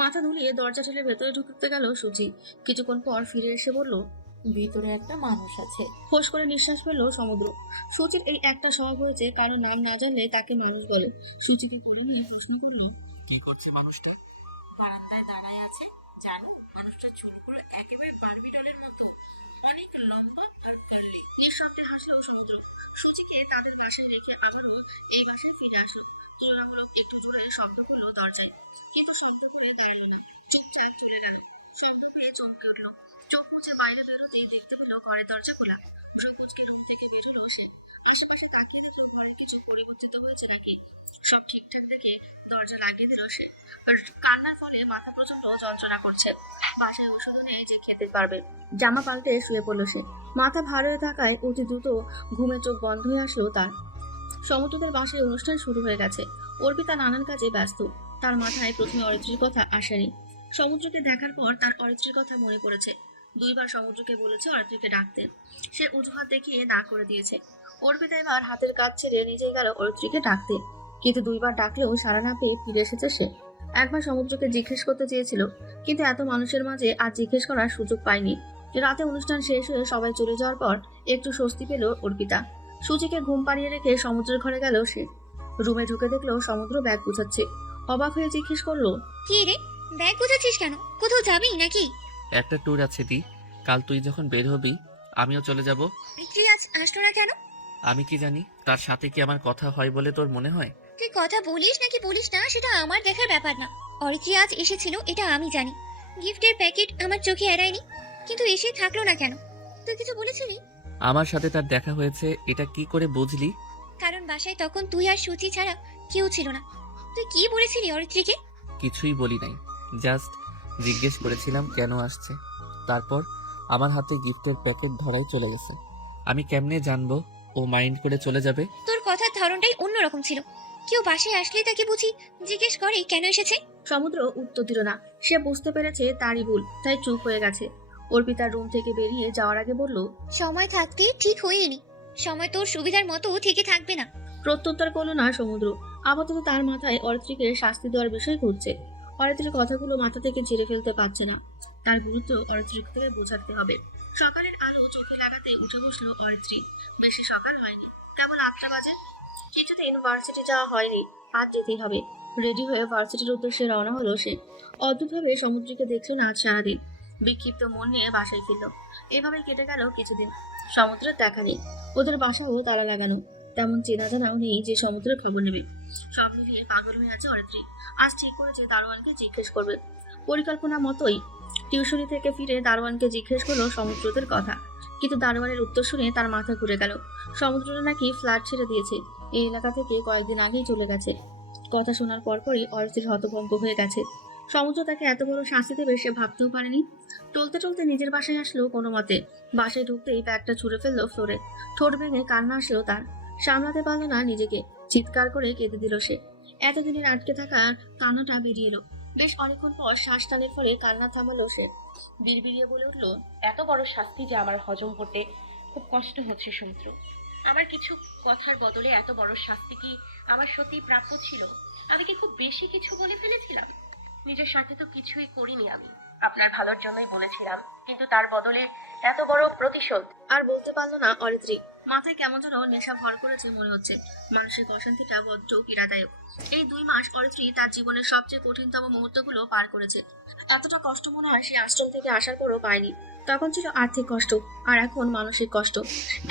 মাথা ধুলিয়ে দরজা ঠেলে ভেতরে ঢুকতে গেল সূচি। কিছুক্ষণ পর ফিরে এসে বলল, ভিতরে একটা মানুষ আছে। ফোঁস করে নিঃশ্বাস ফেললো সমুদ্র। সূচির এই একটা স্বভাব হয়েছে, কারো নাম না জানলে তাকে মানুষ বলে। সূচিকে কোলে নিয়ে প্রশ্ন করলো, কি করছে মানুষটা? বারান্দায় দাঁড়ায় আছে। জানো, মানুষটার চুলগুলো একেবারে বারবি ডলের মতো, অনেক লম্বা আর কার্লি। নিঃশব্দে হাসলো সমুদ্র। সূচিকে তাদের বাসায় রেখে আবারও এই বাসায় ফিরে আসলো। তুলনামূলক একটু জোরে শব্দ করলো দরজায়, কিন্তু শব্দ করে দাঁড়ালো না, চুপচাপ চলে গেল। শব্দ পেয়ে চমকে উঠলো, চোখ মুছে বাইরে বেরোতেই দেখতে পেল ঘরের দরজা খোলা। ভ্রু কুঁচকে রূপ থেকে বের হলো সে। আশেপাশে তাকিয়ে দেখলো ঘরের কিছু পরিবর্তিত হয়েছে নাকি। সব ঠিকঠাক দেখে দরজা লাগিয়ে দিল সে। আর কান্নার ফলে মাথা প্রচন্ড যন্ত্রণা করছে। বাসায় ওষুধও নেই যে খেতে পারবে। জামা পাল্টে শুয়ে পড়লো সে। মাথা ভার হয়ে থাকায় অতি দ্রুত ঘুমে চোখ বন্ধ হয়ে আসলো তার। সমুদ্রদের বাসায় অনুষ্ঠান শুরু হয়ে গেছে। অর্পিতা নানান কাজে ব্যস্ত। তার মাথায় প্রথমে অরিত্রীর কথা আসেনি। সমুদ্রকে দেখার পর তার অরিত্রীর কথা মনে পড়েছে। দুইবার সমুদ্রকে বলেছে অরিত্রীকে ডাকতে, সে অজুহাত দেখিয়ে না করে দিয়েছে। অর্পিতা এবার হাতের কাজ ছেড়ে নিজেই গেল অরিত্রীকে ডাকতে, কিন্তু দুইবার ডাকলেও সাড়া না পেয়ে ফিরে এসেছে সে। একবার সমুদ্রকে জিজ্ঞেস করতে চেয়েছিল, কিন্তু এত মানুষের মাঝে আর জিজ্ঞেস করার সুযোগ পায়নি। রাতে অনুষ্ঠান শেষ হয়ে সবাই চলে যাওয়ার পর একটু স্বস্তি পেল অর্পিতা। সূচিকে ঘুম পাড়িয়ে রেখে সমুদ্রের ঘরে গেল সে। রুমে ঢুকে দেখলো সমুদ্র ব্যাগ গুছাচ্ছে। অবাক হয়ে জিজ্ঞেস করলো, কি রে, ব্যাগ গোছাচ্ছিস কেন? কোথাও যাবি নাকি? একটা ট্যুর আছে দি, কাল তুই যখন বের হবি আমিও চলে যাব। অরিত্রী আজ আসলো না কেন? আমি কি জানি, তার সাথে কি আমার কথা হয় বলে তোর মনে হয়? তুই কথা বলিস নাকি বলিস না সেটা আমার দেখার ব্যাপার না। অরিত্রী আজ এসেছিল এটা আমি জানি। গিফটের প্যাকেট আমার চোখে এড়ায়নি, কিন্তু এসে থাকলো না কেন? তুই কিছু বলেছিলি? আমার সাথে তার দেখা হয়েছে, এটা কি করে বুঝলি? কারণ বাসায় তখন তুই আর সুচি ছাড়া কেউ ছিল না। তুই কি বলেছিলি অরিত্রীকে? কিছুই বলি নাই, জাস্ট জিজ্ঞেস করেছিলাম কেন আসছে। তারপর আমার হাতে গিফটের প্যাকেট ধরাই চলে গেছে। আমি কেমনে জানবো ও মাইন্ড করে চলে যাবে? তোর কথার ধরনটাই অন্যরকম ছিল। কেউ বাসায় আসলে তাকে বুঝি জিজ্ঞেস করে কেন এসেছে। সমুদ্র উত্তর দিল না। সে বুঝতে পেরেছে তারই ভুল, তাই চুপ হয়ে গেছে। অর্পিতার রুম থেকে বেরিয়ে যাওয়ার আগে বলল, সময় থাকতে ঠিক হয়নি, সময় তোর সুবিধার মতো থেকে থাকবে না। প্রত্যুত্তর করলো না সমুদ্র। আপাতত তার মাথায় অরিত্রীকে শাস্তি দেওয়ার বিষয় ঘুরছে। অরিত্রীর কথাগুলো মাথা থেকে ঝেড়ে ফেলতে পারছে না। তার গুরুত্ব অরিত্রীর থেকে বোঝাতে হবে। সকালের আলো চোখে লাগাতে উঠে বসলো অরিত্রী। বেশি সকাল হয়নি, কেবল 8টা বাজে। কিছুদিন ভার্সিটি যাওয়া হয়নি, আজ যেতেই হবে। রেডি হয়ে ভার্সিটির উদ্দেশ্যে রওনা হলো সে। অদ্ভুতভাবে সমুদ্রকে দেখলো না আজ সারাদিন। বিক্ষিপ্ত মন নিয়ে বাসায় ফিরল। এভাবে কেটে গেল কিছুদিন। সমুদ্রের দেখা নেই, ওদের বাসাও তালা লাগানো। তেমন চেনা জানাও নেই যে সমুদ্রের খবর নেবে। সব মিলিয়ে পাগল হয়ে আছে অরিত্রী। আজ ঠিক করেছে দারোয়ানকে জিজ্ঞেস করবে। পরিকল্পনা মতোই টিউশনি থেকে ফিরে দারোয়ানকে জিজ্ঞেস করলো সমুদ্রদের কথা, কিন্তু দারোয়ানের উত্তর শুনে তার মাথা ঘুরে গেল। সমুদ্রটা নাকি ফ্ল্যাট ছেড়ে দিয়েছে, এই এলাকা থেকে কয়েকদিন আগেই চলে গেছে। কথা শোনার পরপরই অরিত্রীর হতভম্ব হয়ে গেছে। সমুদ্র তাকে এত বড় শাস্তি দেবে সে ভাবতেও পারেনি। টলতে টলতে নিজের বাসায় আসলো কোনো মতে। বাসায় ঢুকতেই ব্যাগটা ছুঁড়ে ফেললো ফ্লোরে। ঠোঁট ভেঙে কান্না আসলো তার। সামলাতে পারলো না নিজেকে, চিৎকার করে কেঁদে দিল সে। এতদিনের আটকে থাকা কান্নাটা বেরিয়ে এলো। বেশ অনেকক্ষণ পর শ্বাস টানের ফলে কান্না থামালো সে। বিড়বিড়িয়ে বলে উঠলো, এত বড় শাস্তি যে আমার হজম করতে খুব কষ্ট হচ্ছে সমুদ্র। আমার কিছু কথার বদলে এত বড় শাস্তি কি আমার সত্যি প্রাপ্য ছিল? আমি কি খুব বেশি কিছু বলে ফেলেছিলাম? নিজের সাথে তো কিছুই করিনি আমি, আপনার ভালোর জন্যই বলেছিলাম, কিন্তু তার বদলে এত বড় প্রতিশোধ। আর বলতে পারলো না অরিত্রী। মাথায় কেমন যেন নেশা ভর করেছে মনে হচ্ছে। মানসিক অশান্তিটা বড্ড পীড়াদায়ক। এই 2 মাস অরিত্রী তার জীবনের সবচেয়ে কঠিনতম মুহূর্তগুলো পার করেছে। এতটা কষ্ট মনে হয় সে আশ্রম থেকে আসার পরও পায়নি। তখন ছিল আর্থিক কষ্ট, আর এখন মানসিক কষ্ট।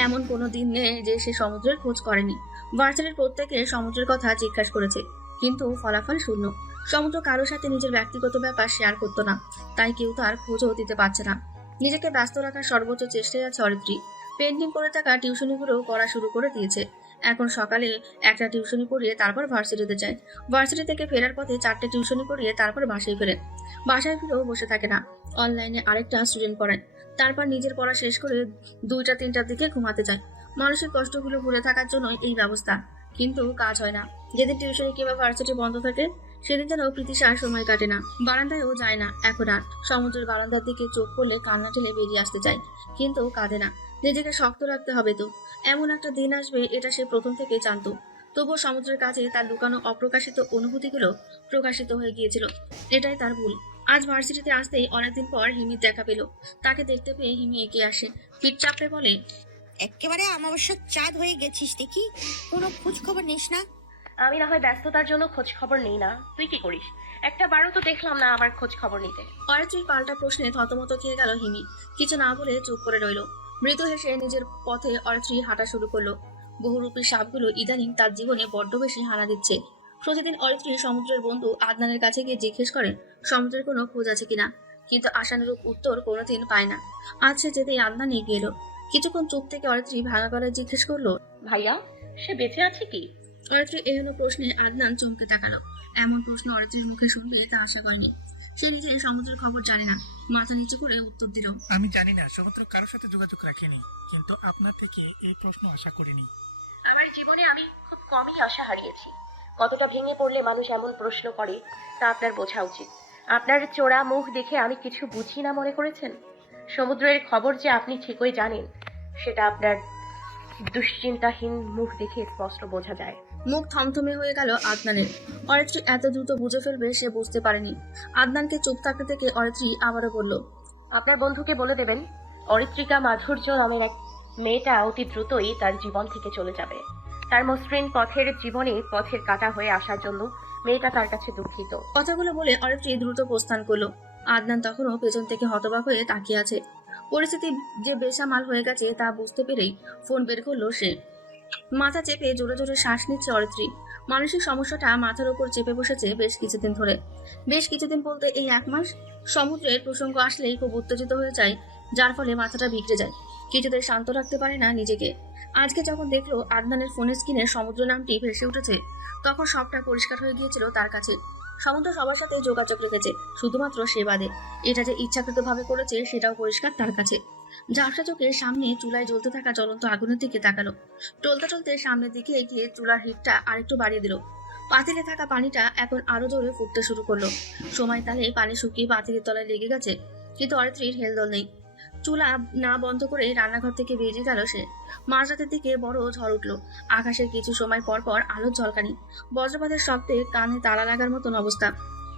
এমন কোনো দিন নেই যে সে সমুদ্রের খোঁজ করেনি। ভার্সিটির প্রত্যেকে সমুদ্রের কথা জিজ্ঞাসা করেছে, কিন্তু ফলাফল শূন্য। সমুদ্র কারোর সাথে নিজের ব্যক্তিগত ব্যাপার শেয়ার করতো না, তাই কেউ তার খোঁজও দিতে পারছে না। নিজেকে ব্যস্ত রাখার সর্বোচ্চ চেষ্টায় আছে অরিত্রী। পেন্টিং করে থাকা টিউশনিগুলো করা শুরু করে দিয়েছে। এখন সকালে একটা টিউশনি পড়িয়ে তারপর ভার্সিটিতে যায়। ভার্সিটি থেকে ফেরার পথে 4টে টিউশনি পড়িয়ে তারপর বাসায় ফেরে। বাসায় ফিরেও বসে থাকে না, অনলাইনে আরেকটা স্টুডেন্ট পড়ায়। তারপর নিজের পড়া শেষ করে 2টা-3টার দিকে ঘুমাতে যায়। মানসিক কষ্টগুলো ভুলে থাকার জন্য এই ব্যবস্থা, কিন্তু কাজ হয় না। যেদিন টিউশনি কিংবা ভার্সিটি বন্ধ থাকে সেদিন যেন প্রীতিশার সময় কাটে না, বারান্দায়ও যায় না এখন আর। সমুদ্রের বারান্দার দিকে চোখ পড়লে কান্না ঠেলে বেরিয়ে আসতে চায়, কিন্তু কাঁদে না। নিজেকে শক্ত রাখতে হবে তো, এমন একটা দিন আসবে এটা সে প্রথম থেকেই জানতো। তবুও সমুদ্রের কাছে তার লুকানো অপ্রকাশিত অনুভূতিগুলো প্রকাশিত হয়ে গিয়েছিল। এটাই তার ভুল। আজ ভার্সিটিতে আসতেই অনেকদিন পর হিমির দেখা পেল। তাকে দেখতে পেয়ে হিমি এগিয়ে আসে, পিঠ চাপড়ে বলে, একেবারে অমাবস্যার চাঁদ হয়ে গেছিস দেখি, কোনো খোঁজ খবর নিস না। আমি না হয় ব্যস্ততার জন্য খোঁজ খবর নেই না, তুই কি করিস? একটা বারও তো দেখলাম না আমার খোঁজ খবর নিতে। অরিত্রীর পাল্টা প্রশ্নে থতমত খেয়ে গেল হিমি। কিছু না বলে চুপ করে রইল। মৃদু হেসে নিজের পথে অরিত্রী হাঁটা শুরু করলো। বহুরূপী সাপগুলো ইদানিং তার জীবনে বড্ড বেশি হানা দিচ্ছে। প্রতিদিন অরিত্রী সমুদ্রের বন্ধু আদনানের কাছে গিয়ে জিজ্ঞেস করে সমুদ্রের কোনো খোঁজ আছে কিনা, কিন্তু আশানুরূপ উত্তর কোনোদিন পায় না। আজ সে যেতেই আদনান এগিয়ে এলো। কিছুক্ষণ চুপ থেকে অরিত্রী ভাঙা গলায় জিজ্ঞেস করলো, ভাইয়া, সে বেঁচে আছে কি? অরিত্রীর এহেন প্রশ্নে আদনান চমকে তাকালো। এমন প্রশ্ন অরিত্রীর মুখে শুনবে তা আশা করেনি। সে নিজে সমুদ্রের খবর জানে না। মাথা নিচু করে উত্তর দিল, আমি জানি না, সমুদ্র কারোর সাথে যোগাযোগ রাখেনি, কিন্তু আপনার থেকে এই প্রশ্ন আশা করিনি। আমার জীবনে আমি খুব কমই আশা হারিয়েছি। কতটা ভেঙে পড়লে মানুষ এমন প্রশ্ন করে তা আপনার বোঝা উচিত। আপনার চোরা মুখ দেখে আমি কিছু বুঝি না মনে করেছেন? সমুদ্রের খবর যে আপনি ঠিকই জানেন সেটা আপনার দুশ্চিন্তাহীন মুখ দেখে স্পষ্ট বোঝা যায়। মুখ থমথমে হয়ে গেল আদনানের। অরিত্রী এত দ্রুত বুঝে ফেলবে সে বুঝতে পারেনি। আদনানকে চুপ থাকতে থেকে অরিত্রী আবারও বলল, আপনার বন্ধুকে বলে দেবেন অরিত্রিকা মাধুর্য নামের এক মেয়েটা অতি দ্রুতই তার জীবন থেকে চলে যাবে। তার মসৃণ পথের কাটা হয়ে আসার জন্য মেয়েটা তার কাছে দুঃখিত। কথাগুলো বলে অরিত্রী দ্রুত প্রস্থান করলো। আদনান তখনও পেছন থেকে হতবাক হয়ে তাকিয়ে আছে। পরিস্থিতি যে বেসামাল হয়ে গেছে তা বুঝতে পেরেই ফোন বের করলো সে। মাথা চেপে জোরে জোরে শ্বাস নিচ্ছে অরিত্রী। মানসিক সমস্যাটা মাথার উপর চেপে বসেছে বেশ কিছুদিন ধরে। বেশ কিছুদিন বলতে এই 1 মাস। সমুদ্রের প্রসঙ্গ আসলেই খুব উত্তেজিত হয়ে যায়, যার ফলে মাথাটা বিগড়ে যায়। কিছুতেই শান্ত রাখতে পারে না নিজেকে। আজকে যখন দেখলো আদনানের ফোনের স্ক্রিনে সমুদ্র নামটি ভেসে উঠেছে, তখন সবটা পরিষ্কার হয়ে গিয়েছিল তার কাছে। সমুদ্র সবার সাথে যোগাযোগ রেখেছে, শুধুমাত্র সে বাদে। এটা যে ইচ্ছাকৃতভাবে করেছে সেটাও পরিষ্কার তার কাছে। ঝাপসা চোখে সামনে চুলায় জ্বলতে থাকা জ্বলন্ত আগুনের দিকে তাকালো। টলতে টলতে সামনের দিকে এগিয়ে চুলার হিটটা আরেকটু বাড়িয়ে দিল। পাতিলে থাকা পানিটা এখন আরো জোরে ফুটতে শুরু করলো। সময় তালে পানি শুকিয়ে পাতিলের তলায় লেগে গেছে, কিন্তু অরিত্রীর হেলদোল নেই। চুলা না বন্ধ করে রান্নাঘর থেকে বেরিয়ে গেল সে। মাঝরাতের দিকে বড় ঝড় উঠলো। আকাশের কিছু সময় পর পর আলোর ঝলকানি, বজ্রপাতের শব্দে কানে তালা লাগার মতন অবস্থা।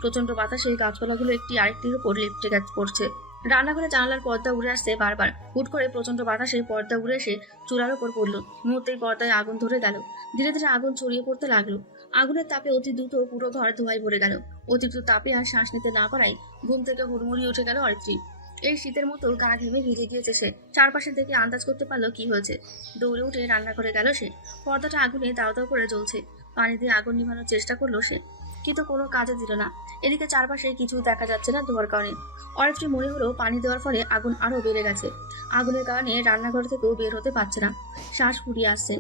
প্রচন্ড বাতাসে গাছপালাগুলো একটি আরেকটির উপর লেপটে পড়ছে। রান্নাঘরে জানালার পর্দা উড়ে আসছে বারবার। হুট করে প্রচন্ড বাতাসে পর্দা উড়ে এসে চুলার উপর পড়লো। মুহূর্তেই পর্দায় আগুন ধরে গেল। ধীরে ধীরে আগুন ছড়িয়ে পড়তে লাগলো। আগুনের তাপে অতি দ্রুত পুরো ঘর ধোঁয়ায় ভরে গেল। অতিরিক্ত তাপে আর শ্বাস নিতে না পারায় ঘুম থেকে হুড়মুড়িয়ে উঠে গেল অরিত্রী। এই শীতের মতো গা ঘেমে ভিজে গিয়েছে সে। চারপাশে থেকে আন্দাজ করতে পারলো কি হয়েছে। দৌড়ে উঠে রান্নাঘরে গেল সে। পর্দাটা আগুনে দাও দাও করে জ্বলছে। পানি দিয়ে আগুন নিভানোর চেষ্টা করলো সে, কিন্তু কোনো কাজে দিল না। এদিকে চারপাশে কিছু দেখা যাচ্ছে না ধোঁয়ার কারণে। অরিত্রী মনে হলো পানি দেওয়ার ফলে আগুন আরো বেড়ে গেছে। আগুনের কারণে রান্নাঘর থেকেও বের হতে পারছে না, শ্বাস ফুরিয়ে আসছে।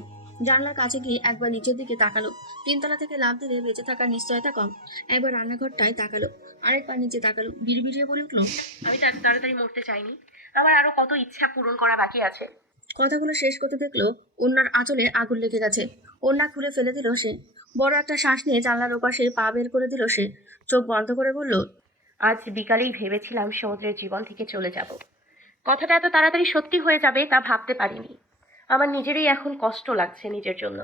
জানলার কাছে গিয়ে একবার নিচের দিকে তাকালো। 3 তলা থেকে লাফ দিলে বেঁচে থাকার নিশ্চয়তা কম। একবার রান্নাঘরটায় তাকালো, আরেকবার নিচে তাকালো। বিড়বিড়িয়ে বলে উঠলো, আমি তার তাড়াতাড়ি মরতে চাইনি, আমার আরো কত ইচ্ছা পূরণ করা বাকি আছে। কথাগুলো শেষ করতে দেখলো ওনার আঁচলে আগুন লেগে গেছে। ওড়না খুলে ফেলে দিল সে। বড় একটা শ্বাস নিয়ে জানলার ওপাশে পা বের করে দিল সে। চোখ বন্ধ করে বলল, আজ বিকালেই ভেবেছিলাম সমুদ্রের জীবন থেকে চলে যাব। কথাটা এত তাড়াতাড়ি সত্যি হয়ে যাবে তা ভাবতে পারিনি। আমার নিজেরই এখন কষ্ট লাগছে নিজের জন্য।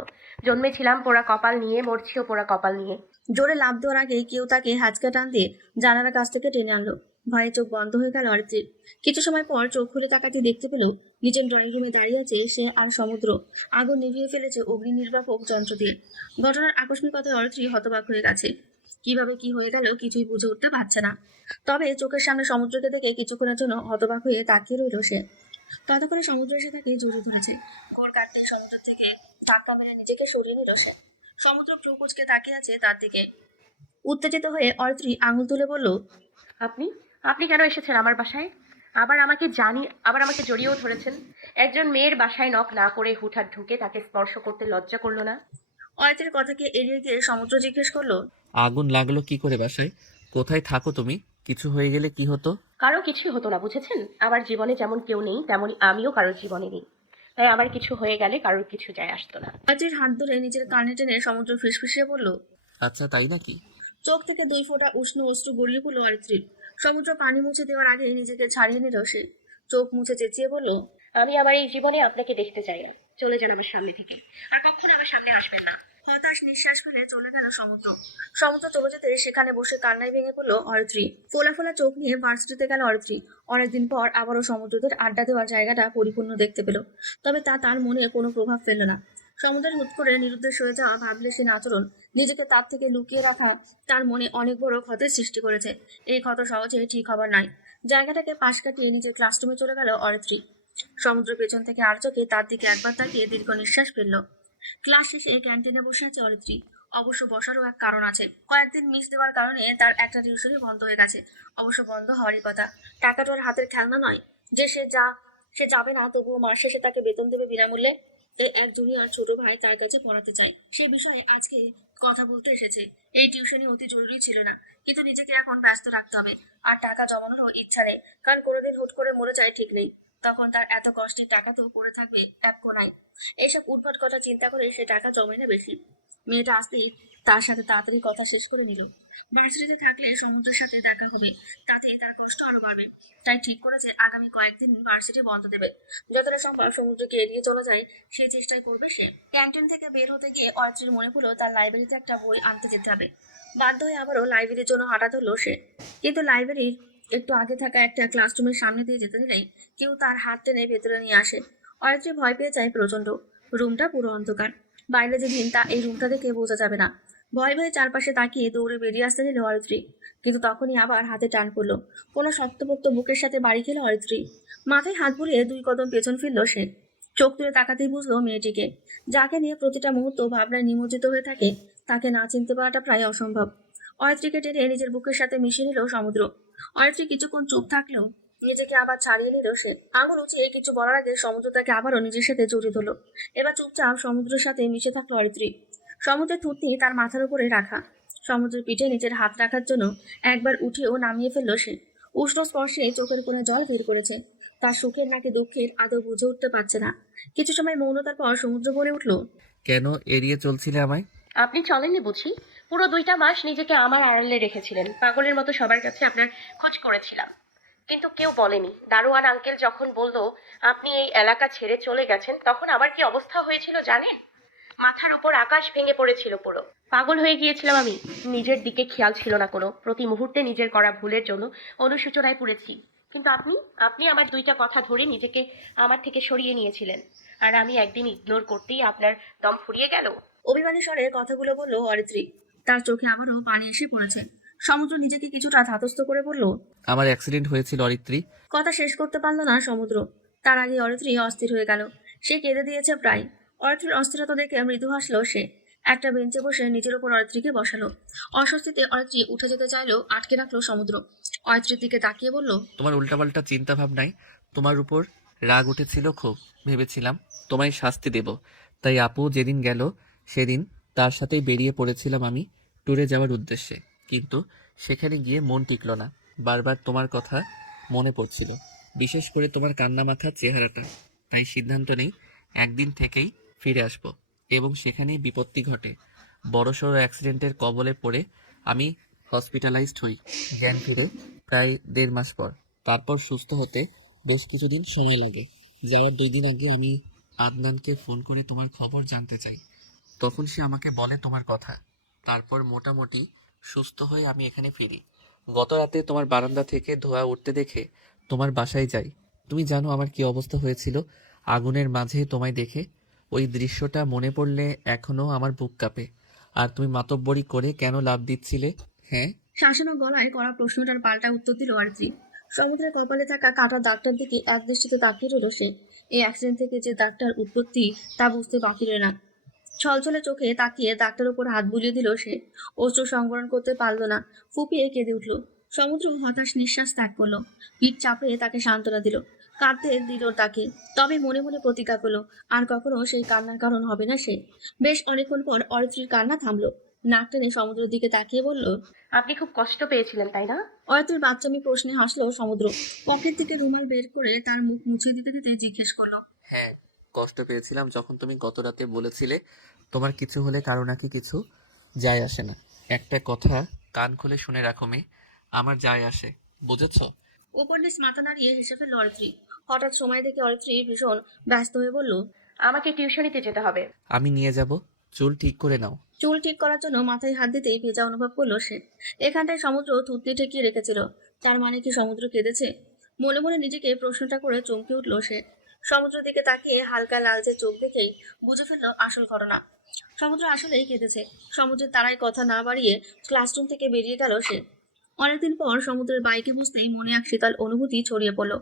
জন্মেছিলাম পোড়া কপাল নিয়ে, মরছিও পোড়া কপাল নিয়ে। জোরে লাফ দেওয়ার আগে কেউ তাকে হাঁচকা টান দিয়ে জানালার কাছ থেকে টেনে আনলো। ভয়ে চোখ বন্ধ হয়ে গেল অরিত্রীর। কিছু সময় পর চোখ খুলে তাকাতে দেখতে পেল নিজের ড্রয়িং রুমে দাঁড়িয়ে আছে সে আর সমুদ্র। আগুন নিভিয়ে ফেলেছে অগ্নি নির্বাপক যন্ত্র দিয়ে। ঘটনার আকস্মিকতায় অরিত্রী হতবাক হয়ে গেছে। কিভাবে কি হয়ে গেল কিছুই বুঝে উঠতে পারছে না। তবে চোখের সামনে সমুদ্রকে দেখে কিছুক্ষণের জন্য হতবাক হয়ে তাকিয়ে রইল সে। ততক্ষণে সমুদ্র এসে তাকে জড়িয়ে ধরেছে। ঘোর কাটতে সমুদ্র থেকে ধাক্কা মেরে নিজেকে সরিয়ে নিল সে। সমুদ্র চোখ কুঁচকে তাকিয়ে আছে তার দিকে। উত্তেজিত হয়ে অরিত্রী আঙুল তুলে বলল, আপনি আপনি কেন এসেছেন আমার বাসায়? আবার আমাকে জড়িয়েও ধরেছেন। একজন মেয়ের বাসায় নক না করে হুটহাট ঢুকে তাকে স্পর্শ করতে লজ্জা করলো না? অরিত্রীর কথাকে এড়িয়ে গিয়ে সমুদ্র জিজ্ঞেস করলো, আগুন লাগলো কি করে বাসায়? কোথায় থাকো তুমি? কিছু হয়ে গেলে কি হতো? কারো কিছুই হতো না, বুঝেছেন? আমার জীবনে যেমন কেউ নেই তেমনই আমিও কারোর জীবনে নেই। তাই আমার কিছু হয়ে গেলে কারোর কিছু যায় আসতো না। অরিত্রীর হাত ধরে নিজের কানে টেনে সমুদ্র ফিসফিসিয়ে বলল, আচ্ছা তাই নাকি? চোখ থেকে 2 ফোঁটা উষ্ণ অশ্রু গড়িয়ে পড়লো অরিত্রীর। সমুদ্র পানি মুছে দেওয়ার আগে নিজেকে ছাড়িয়ে নিল সে। চোখ মুছে চেঁচিয়ে বলল, আমি আমার এই জীবনে আপনাকে দেখতে চাই না, চলে যান আমার সামনে থেকে, আর কখনো আমার সামনে আসবেন না। হতাশ নিঃশ্বাস ফেলে চলে গেল সমুদ্র। সমুদ্র চলে যেতে সেখানে বসে কান্নায় ভেঙে পড়লো অরিত্রী। ফোলা ফোলা চোখ নিয়ে ভার্সিটিতে গেল অরিত্রী। অনেকদিন পর আবারও সমুদ্রদের আড্ডা দেওয়ার জায়গাটা পরিপূর্ণ দেখতে পেল, তবে তা তার মনে কোনো প্রভাব ফেলল না। সমুদ্রের হুট করে নিরুদ্দেশ হয়ে যাওয়া ভাবলেশীন আচরণ, নিজেকে তার থেকে লুকিয়ে রাখা তার মনে অনেক বড় ক্ষতের সৃষ্টি করেছে। এই ক্ষত সহজে ঠিক হবার নাই। জায়গাটাকে পাশ কাটিয়ে নিজের ক্লাসরুমে চলে গেল অরিত্রী। সমুদ্র পেছন থেকে আর চোখে তার দিকে একবার তাকিয়ে দীর্ঘ নিঃশ্বাস ফেলল। ক্লাস শেষে ক্যান্টিনে বসে আছে অরিত্রী। অবশ্য বসারও এক কারণ আছে। কয়েকদিন মিস দেওয়ার কারণে তার একটা টিউশনই বন্ধ হয়ে গেছে। অবশ্য বন্ধ হওয়ারই কথা। টাকাটা ওর হাতের খেলনা নয় যে সে যাবে না, তবুও মাস শেষে তাকে বেতন দেবে বিনামূল্যে। এই এক জুনিয়র ছোট ভাই তার কাছে পড়াতে চায়। সে বিষয়ে আজকে কথা বলতে এসেছে। এই টিউশনই অতি জরুরি ছিল না, কিন্তু নিজেকে এখন ব্যস্ত রাখতে হবে। আর টাকা জমানোরও ইচ্ছা নেই, কারণ কোনোদিন হুট করে মরে যায় ঠিক নেই। তখন তার এত কষ্টের টাকা তো পড়ে থাকবে এক কোনায়। এইসব উদ্ভট কথা চিন্তা করে সে টাকা জমায় না বেশি। মেয়েটা আসতেই তার সাথে তাড়াতাড়ি কথা শেষ করে নিল। ভার্সিটিতে থাকলে সমুদ্রের সাথে দেখা হবে, তাতে তার কষ্ট আরো বাড়বে। তাই ঠিক করেছে আগামী কয়েকদিন ভার্সিটি বন্ধ দেবে। যতটা সম্ভব সমুদ্রকে এড়িয়ে চলে যায় সেই চেষ্টাই করবে সে। ক্যান্টিন থেকে বের হতে গিয়ে অরিত্রীর মনে পড়লো তার লাইব্রেরিতে একটা বই আনতে যেতে হবে। বাধ্য হয়ে আবারও লাইব্রেরির জন্য হাঁটা ধরলো সে। কিন্তু লাইব্রেরির একটু আগে থাকা একটা ক্লাসরুমের সামনে দিয়ে যেতে দিলেই কেউ তার হাত টেনে ভেতরে নিয়ে আসে। অরিত্রী ভয় পেয়ে যায় প্রচন্ড। রুমটা পুরো অন্ধকার। বাইরে যেদিন তা এই রুমটা দেখে বোঝা যাবে না। ভয় ভয়ে চারপাশে তাকিয়ে দৌড়ে বেরিয়ে আসতে দিল অরিত্রী। কিন্তু তখনই আবার হাতে টান পড়লো। কোনো শক্তপোক্ত বুকের সাথে বাড়ি খেলো অরিত্রী। মাথায় হাত বুলিয়ে 2 কদম পেছন ফিরল সে। চোখ তুলে তাকাতেই বুঝলো মেয়েটিকে। যাকে নিয়ে প্রতিটা মুহূর্ত ভাবনায় নিমজ্জিত হয়ে থাকে, তাকে না চিনতে পারাটা প্রায় অসম্ভব। অরিত্রীকে টেনে নিজের বুকের সাথে মিশিয়ে নিল সমুদ্র। অরিত্রী কিছুক্ষণ চুপ থাকলেও নিজেকে আবার ছাড়িয়ে নিল সে। আঙুল উঁচিয়ে কিছু বলার আগে সমুদ্র তাকে আবারও নিজের সাথে জড়িয়ে ধরল। এবার চুপচাপ সমুদ্রের সাথে মিশে থাকলো অরিত্রী। সমুদ্রের থুতনি তার মাথার উপরে রাখা। সমুদ্রের পিঠে নিজের হাত রাখার জন্য একবার উঠেও নামিয়ে ফেললো সে। উষ্ণ স্পর্শে চোখের কোণে জল বের করেছে। তার সুখের নাকি দুঃখের আদৌ বুঝে উঠতে পারছে না। কিছু সময় মৌনতার পর সমুদ্র বলে উঠলো, কেন এড়িয়ে চলছিলে আমায়? আপনি চলেননি বুঝি? পুরো 2টা মাস নিজেকে আমার আড়ালে রেখেছিলেন, পাগলের মতো সবার কাছে আপনার খোঁজ করেছিলাম। কিন্তু কেউ বলেনি। দারোয়ান আঙ্কেল যখন বলল আপনি এই এলাকা ছেড়ে চলে গেছেন, তখন আমার কি অবস্থা হয়েছিল জানেন? মাথার উপর আকাশ ভেঙে পড়েছিল পুরো। পাগল হয়ে গিয়েছিলাম আমি। নিজের দিকে খেয়াল ছিল না কোনো। প্রতি মুহূর্তে নিজের করা ভুলের জন্য অনুশোচনায় পড়েছি। কিন্তু আপনি আমার 2টা কথা ধরে নিজেকে আমার থেকে সরিয়ে নিয়েছিলেন, আর আমি একদিন ইগনোর করতেই আপনার দম ফুরিয়ে গেল। অভিমানী স্বরে কথাগুলো বলল অরিত্রী। তার চোখে আবারও পানি এসে পড়েছে। সমুদ্র নিজেকে কিছুটা ধাতস্থ করে বলল, আমার অ্যাক্সিডেন্ট হয়েছিল অরিত্রী। কথা শেষ করতে পারল না সমুদ্র। তার আগে অরিত্রী অস্থির হয়ে গেল। সে কেঁদে দিয়েছে প্রায়। অরিত্রীর অস্থিরতা দেখে মৃদু হাসলো সে। একটা বেঞ্চে বসে নিজের উপর অরিত্রীকে বসালো। অস্বস্তিতে অরিত্রী উঠে যেতে চাইলেও আটকে রাখলো সমুদ্র। অরিত্রীর দিকে তাকিয়ে বলল, তোমার উল্টাপাল্টা চিন্তা ভাবনায় তোমার উপর রাগ উঠেছিল খুব। ভেবেছিলাম তোমায় শাস্তি দেব, তাই আপু যেদিন গেল সেদিন তার সাথেই বেরিয়ে পড়েছিলাম আমি ট্যুরে যাওয়ার উদ্দেশ্যে। কিন্তু সেখানে গিয়ে মন টিকল না। বারবার তোমার কথা মনে পড়ছিল, বিশেষ করে তোমার কান্না মাথার চেহারাটা। তাই সিদ্ধান্ত নেই একদিন থেকেই ফিরে আসব। এবং সেখানেই বিপত্তি ঘটে। বড়সড় অ্যাক্সিডেন্টের কবলে পড়ে আমি হসপিটালাইজড হই জ্ঞান ফিরে প্রায় 1.5 মাস পর। তারপর সুস্থ হতে বেশ কিছুদিন সময় লাগে। যাওয়ার 2 দিন আগে আমি আদনানকে ফোন করে তোমার খবর জানতে চাই। তখন সে আমাকে বলে তোমার কথা। তারপর মোটামুটি সুস্থ হয়ে আমি এখানে ফিরি। গত রাতে তোমার বারান্দা থেকে ধোঁয়া উঠতে দেখে তোমার বাসায় যাই। তুমি জানো আমার কি অবস্থা হয়েছিল আগুনের মাঝে তোমায় দেখে। ওই দৃশ্যটা মনে পড়লে এখনো আমার বুক কাঁপে। আর তুমি মাতব্বরি করে কেন লাফ দিচ্ছিলে? হ্যাঁ, শাসানো গলায় করা প্রশ্নটার পাল্টা উত্তর দিল অরিত্রী। সমুদ্রের কপালে থাকা কাটা দাগটার দিকে একদৃষ্টিতে তাকিয়ে রইল সে। এই অ্যাক্সিডেন্ট থেকে যে দাগটার উৎপত্তি তা বুঝতে বাকি রইল না। ছলছলে চোখে তাকিয়ে দাগটার উপর হাত বুলিয়ে দিল সে। অশ্রু সংবরণ করতে পারল না, ফুপিয়ে কেঁদে উঠল। সমুদ্র হতাশ নিঃশ্বাস ত্যাগ করলো। পিঠ চাপড়ে তাকে সান্ত্বনা দিল, কাঁদতে দিল তাকে। তবে মনে মনে প্রতিজ্ঞা করলো আর কখনো সেই কান্নার কারণ হবে না সে। বেশ অনেকক্ষণ পর অরিত্রীর কান্না থামলো। নাক টেনে সমুদ্রের দিকে তাকিয়ে বলল, আপনি খুব কষ্ট পেয়েছিলেন তাই না? অরিত্রীর বাচ্চামি প্রশ্নে হাসলো সমুদ্র। পকেট থেকে রুমাল বের করে তার মুখ মুছে দিতে দিতে জিজ্ঞেস করলো, হ্যাঁ, কষ্ট পেয়েছিলাম যখন তুমি গত রাতে বলেছিলে তোমার কিছু হলে কারো নাকি কিছু যায় আসে না। একটা কথা কান খুলে শুনে রাখো মেয়ে, আমার যায় আসে, বুঝেছো? উপর নিচ মাথা নাড়িয়ে হেসে ফেলল অরিত্রী। হঠাৎ সময় দেখে অরিত্রী ভীষণ ব্যস্ত হয়ে বলল, আমাকে টিউশনিতে যেতে হবে। আমি নিয়ে যাব, চুল ঠিক করে নাও। চুল ঠিক করার জন্য মাথায় হাত দিতেই ভেজা অনুভব করলো সে। এখানটায় সমুদ্র থুতনি ঠেকিয়ে রেখেছিল। তার মানে কি সমুদ্র কেঁদেছে? মনে মনে নিজেকে প্রশ্নটা করে চমকে উঠল সে। সমুদ্রের দিকে তাকিয়ে হালকা লালচে চোখ দেখেই বুঝে ফেলল আসল ঘটনা। সমুদ্র আসলেই কেঁদেছে। সমুদ্রের তারায় কথা না বাড়িয়ে ক্লাসরুম থেকে বেরিয়ে গেল সে। অনেকদিন পর সমুদ্রের বাইকে বুঝতেই মনে এক শীতল অনুভূতি ছড়িয়ে পড়ল।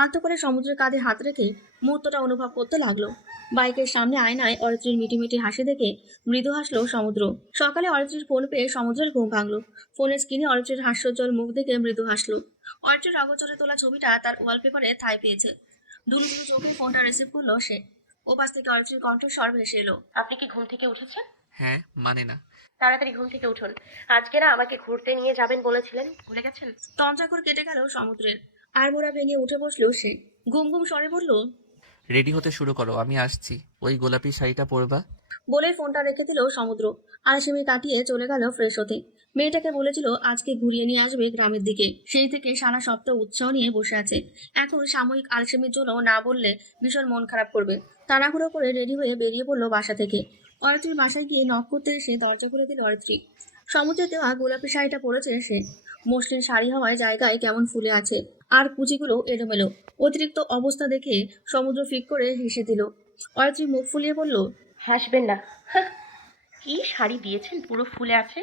আলতো করে সমুদ্রের কাঁধে হাত রেখে মুহূর্তটা অনুভব করতে লাগলো। বাইকের সামনে আয়নায় অরিত্রীর মিটিমিটি হাসি দেখে মৃদু হাসলো সমুদ্র। সকালে অরিত্রীর ফোন পেয়ে সমুদ্রের ঘুম ভাঙলো। ফোনের স্ক্রিনে অরিত্রীর হাস্যোজ্জ্বল মুখ দেখে মৃদু হাসলো। অরিত্রীর অগোচরে তোলা ছবিটা তার ওয়ালপেপারে ঠাঁই পেয়েছে। দুলুদুলু চোখে ফোনটা রিসিভ করলো সে। ওপাশ থেকে অরিত্রীর কণ্ঠস্বর ভেসে এলো। আপনি কি ঘুম থেকে উঠেছেন? হ্যাঁ, মানে না। তাড়াতাড়ি ঘুম থেকে উঠুন। আজকে না আমাকে ঘুরতে নিয়ে যাবেন বলেছিলেন, ভুলে গেছেন? তন্দ্রাকর কেটে গেল সমুদ্রের। আর মোড়া ভেঙে উঠে বসলো সে। ঘুম ঘুম স্বরে বলল, রেডি হতে শুরু করো, আমি আসছি। ওই গোলাপি শাড়িটা পরবা। বলে ফোনটা রেখে দিল সমুদ্র। আলসেমি কাটিয়ে চলে গেল ফ্রেশ হতে। মেয়েটাকে বলেছিল আজকে ঘুরিয়ে নিয়ে আসবে গ্রামের দিকে, সেই থেকে সারা সপ্তাহ উৎসাহ নিয়ে বসে আছে। এখন সাময়িক আলসেমির জন্য না বললে ভীষণ মন খারাপ করবে। তাড়াহুড়ো করে রেডি হয়ে বেরিয়ে পড়লো বাসা থেকে। অরিত্রীর বাসায় গিয়ে নক করতে এসে দরজা খুলে দিল অরিত্রী। সমুদ্রে দেওয়া গোলাপি শাড়িটা পরেছে সে। মসলিন শাড়ি হওয়ায় জায়গায় কেমন ফুলে আছে, আর কুচিগুলো এলোমেলো। অতিরিক্ত অবস্থা দেখে সমুদ্র ফিক করে হেসে দিল। অরিত্রী মুখ ফুলিয়ে বলল, হাসবেন না। হাহ, কি শাড়ি দিয়েছেন, পুরো ফুলে আছে।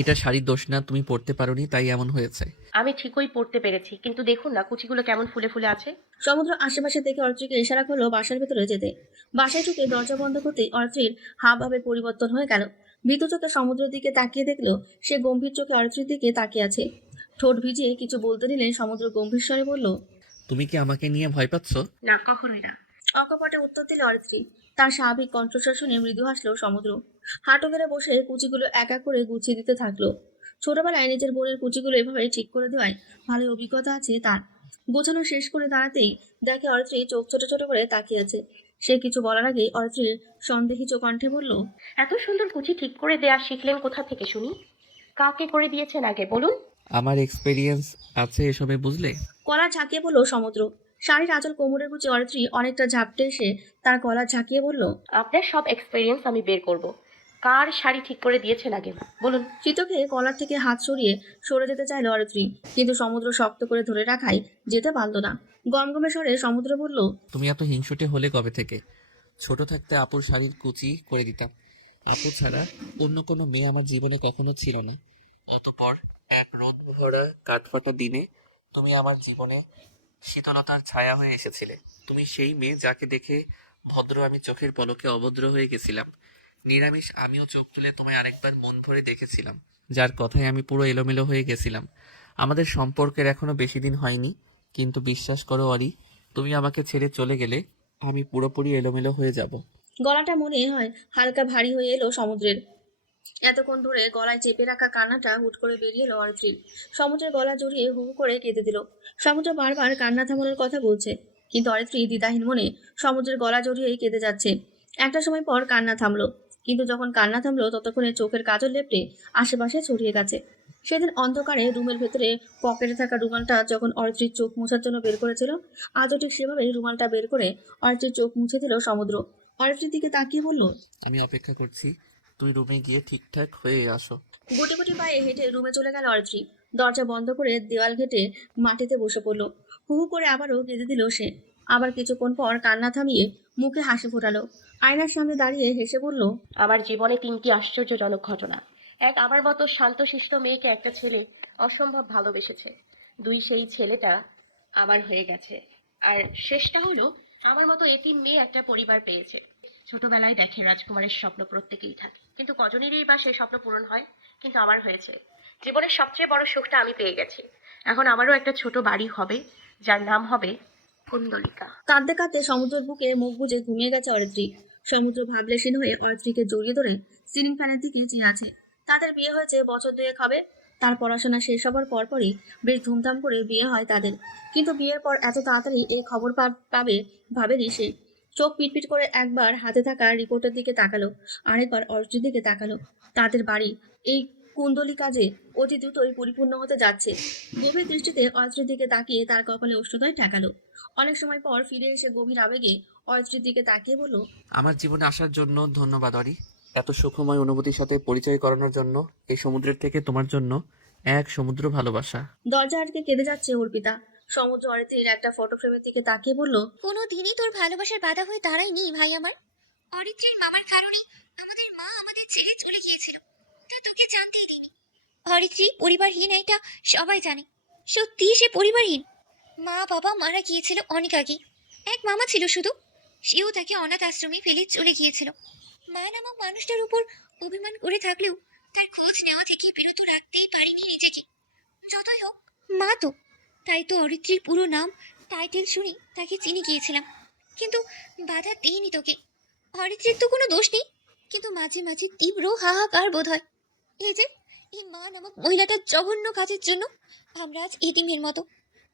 এটা শাড়ির দোষ না, তুমি পরতে পারোনি তাই এমন হয়েছে। আমি ঠিকই পরতে পেরেছি, কিন্তু দেখুন না কুচিগুলো কেমন ফুলে ফুলে আছে। সমুদ্র আশেপাশে থেকে অরিত্রীকে ইশারা করলো বাসার ভেতরে যেতে। বাসায় ঢুকে দরজা বন্ধ করতেই অরিত্রীর হাবভাবে পরিবর্তন হয়ে গেল। ভীতু চোখে সমুদ্রের দিকে তাকিয়ে দেখলো সে গম্ভীর চোখে অরিত্রীর দিকে তাকিয়ে আছে। ঠোঁট ভিজিয়ে কিছু বলতে নিলে সমুদ্র গম্ভীর স্বরে বলল, তুমি কি আমাকে নিয়ে ভয় পাচ্ছ? না, কখনোই না। অকপটে উত্তর দিল অরিত্রী। তার স্বাভাবিক কণ্ঠস্বর শুনে মৃদু হাসলো সমুদ্র। হাঁটু গেড়ে বসে কুচিগুলো এক এক করে গুছিয়ে দিতে থাকলো। ছোটবেলায় নিজের বোনের কুচিগুলো এভাবে ঠিক করে দেওয়ায় ভালো অভিজ্ঞতা আছে তার। গোছানো শেষ করে দাঁড়াতেই দেখে অরিত্রী চোখ ছোট ছোট করে তাকিয়ে আছে। সে কিছু বলার আগেই অরিত্রীর সন্দেহিত কণ্ঠে বলল, এত সুন্দর কুচি ঠিক করে দেয়া শিখলেন কোথা থেকে শুনি? কাকে করে দিয়েছেন আগে বলুন। আমার এক্সপেরিয়েন্স আছে এসবে, বুঝলে? কলা ঝাঁকিয়ে বলল সমুদ্র। শাড়ির আঁচল কোমরের গুচি অরিত্রী অনেকটা ঝাপটে এসে তার গলা ঝাঁকিয়ে বলল, আপনার সব এক্সপেরিয়েন্স আমি বের করব। কার শাড়ি ঠিক করে দিয়েছেন আগে বলুন। চিতকে কলার থেকে হাত সরিয়ে সরে যেতে চাইল অরিত্রী, কিন্তু সমুদ্র শক্ত করে ধরে রাখায় যেতে পারল না। গমগমে স্বরে সমুদ্র বলল, তুমি এত হিংসুটে হলে কবে থেকে? ছোট থাকতে আপুর শাড়ির কুচি করে দিতাম। আপু ছাড়া অন্য কোনো মেয়ে আমার জীবনে কখনো ছিল না। অতঃপর এক রোদ ভরা কাঠফাটা দিনে তুমি আমার জীবনে শীতলতার ছায়া হয়ে এসেছিলে। তুমি সেই মেয়ে যাকে দেখে ভদ্র আমি চোখের পলকে অভদ্র হয়ে গেছিলাম। নিরামিষ আমিও চোখ তুলে তোমায় আরেকবার মন ভরে দেখেছিলাম, যার কথায় আমি পুরো এলোমেলো হয়ে গেছিলাম। আমাদের সম্পর্কের এখনো বেশি দিন হয়নি, কিন্তু বিশ্বাস করো অরি, তুমি আমাকে ছেড়ে চলে গেলে আমি পুরোপুরি এলোমেলো হয়ে যাব। গলাটা মনে হয় হালকা ভারী হয়ে এলো সমুদ্রের। এতক্ষণ ধরে গলায় চেপে রাখা কান্নাটা হুট করে বেরিয়ে এলো অরিত্রীর। সমুদ্রের গলা জড়িয়ে হু হু করে কেঁদে দিল। সমুদ্র বারবার কান্না থামানোর কথা বলছে, কিন্তু অরিত্রী দ্বিধাহীন মনে সমুদ্রের গলা জড়িয়েই কেঁদে যাচ্ছে। একটা সময় পর কান্না থামলো, কিন্তু যখন কান্না থামলো ততক্ষণে চোখের কাজল লেপটে আশেপাশে ছড়িয়ে গেছে। সেদিন অন্ধকারে রুমের ভেতরে পকেটে থাকা রুমালটা যখন অরিত্রীর চোখ মোছার জন্য বের করেছিল, আজও ঠিক সেভাবেই রুমালটা বের করে অরিত্রীর চোখ মুছে দিল সমুদ্র। অরিত্রীর দিকে তাকিয়ে বলল, আমি অপেক্ষা করছি, তুই রুমে গিয়ে ঠিকঠাক হয়ে আসো। গুটি গুটি পায়ে হেঁটে রুমে চলে গেল অরিত্রী। দরজা বন্ধ করে দেওয়াল ঘেটে মাটিতে বসে পড়ল। হু হু করে আবারও কেঁদে দিল সে। আবার কিছুক্ষণ পর কান্না থামিয়ে মুখে হাসি ফোটালো। আয়নার সামনে দাঁড়িয়ে হেসে বলল, আমার জীবনে 3টি আশ্চর্যজনক ঘটনা। 1, আমার মতো শান্তশিষ্ট মেয়েকে একটা ছেলে অসম্ভব ভালোবেসেছে। 2, সেই ছেলেটা আমার হয়ে গেছে। আর শেষটা হলো আমার মতো এতিম মেয়ে একটা পরিবার পেয়েছে। ছোটবেলায় দেখে রাজকুমারের স্বপ্ন প্রত্যেকেই থাকে, কিন্তু কজনেরই বা সেই স্বপ্ন পূরণ হয়? কিন্তু আমার হয়েছে। জীবনের সবচেয়ে বড় সুখটা আমি পেয়ে গেছি। এখন আমারও একটা ছোট বাড়ি হবে, যার নাম হবে কুন্দলিকা। কাঁদতে কাঁদতে সমুদ্রের বুকে মুখ গুজে ঘুমিয়ে গেছে অরিত্রী। সমুদ্র ভাবলেশীন হয়ে অরিত্রীকে জড়িয়ে ধরে সিলিং ফ্যানের দিকে চেয়ে আছে। তাদের বিয়ে হয়েছে বছর 2 হবে। তার পড়াশোনা শেষ হবার পরপরই বেশ ধুমধাম করে বিয়ে হয় তাদের। কিন্তু বিয়ের পর এত তাড়াতাড়ি এই খবর পাবে ভাবেনি সে। চোখ পিটপিট করে একবার হাতে থাকা রিপোর্টের দিকে তাকালো, আরেকবার অরিত্রীর দিকে তাকালো। তাদের বাড়ি এই কুণ্ডলী কাজে অতি দ্রুতই পরিপূর্ণ হতে যাচ্ছে। গভীর দৃষ্টিতে অয়ত্রীর দিকে তাকিয়ে তার কপালে অশ্রুদয় ঠেকালো। অনেক সময় পর ফিরে এসে গভীর আবেগে অয়ত্রীর দিকে তাকিয়ে বলল, আমার জীবনে আসার জন্য ধন্যবাদ অরি। এত সুখময় অনুভূতির সাথে পরিচয় করানোর জন্য। এই সমুদ্রের থেকে তোমার জন্য এক সমুদ্র ভালোবাসা। দরজা আটকে কেঁদে যাচ্ছে অর্পিতা। সমুদ্র অরিত্রীর একটা ফটো ফ্রেমের দিকে তাকিয়ে বলল, কোনো দিনই তোর ভালোবাসার বাধা হয়ে দাঁড়ায়নি ভাই আমার। অরিত্রীর মামার কারণে আমাদের মা আমাদের ছেড়ে চলে গিয়েছিল, তা তোকে জানতেই দিইনি। অরিত্রী পরিবারহীন, এটা সবাই জানে। সত্যি সে পরিবারহীন। মা বাবা মারা গিয়েছিল অনেক আগে। এক মামা ছিল শুধু, সেও তাকে অনাথ আশ্রমে ফেলে চলে গিয়েছিল। মা নামক মানুষটার উপর অভিমান করে থাকলেও তার খোঁজ নেওয়া থেকে বিরত রাখতেই পারিনি নিজেকে। যতই হোক মা তো, তাই তো অরিত্রীর পুরো নাম টাইটেল শুনে তাকে চিনে গিয়েছিলাম, কিন্তু বাধা দিইনি তোকে। অরিত্রীর তো কোনো দোষ নেই, কিন্তু মাঝে মাঝে তীব্র হাহাকার বোধ হয়। এই যে এই মা নামক মহিলাটার জঘন্য কাজের জন্য আমরা আজ এতিমের মতো।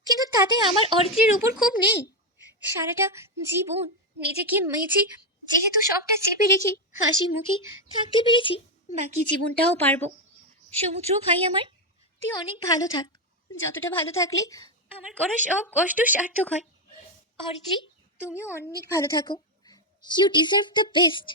কিন্তু তাতে আমার অরিত্রীর উপর খুব নেই। সারাটা জীবন নিজেকে মেঝে যেহেতু সবটা চেপে রেখে হাসি মুখে থাকতে পেরেছি, বাকি জীবনটাও পারবো। সমুদ্র ভাই আমার, তুই অনেক ভালো থাক। যতটা ভালো থাকলে আমার করা সব কষ্ট সার্থক হয়। অরিত্রী, তুমিও অনেক ভালো থাকো। You deserve the best.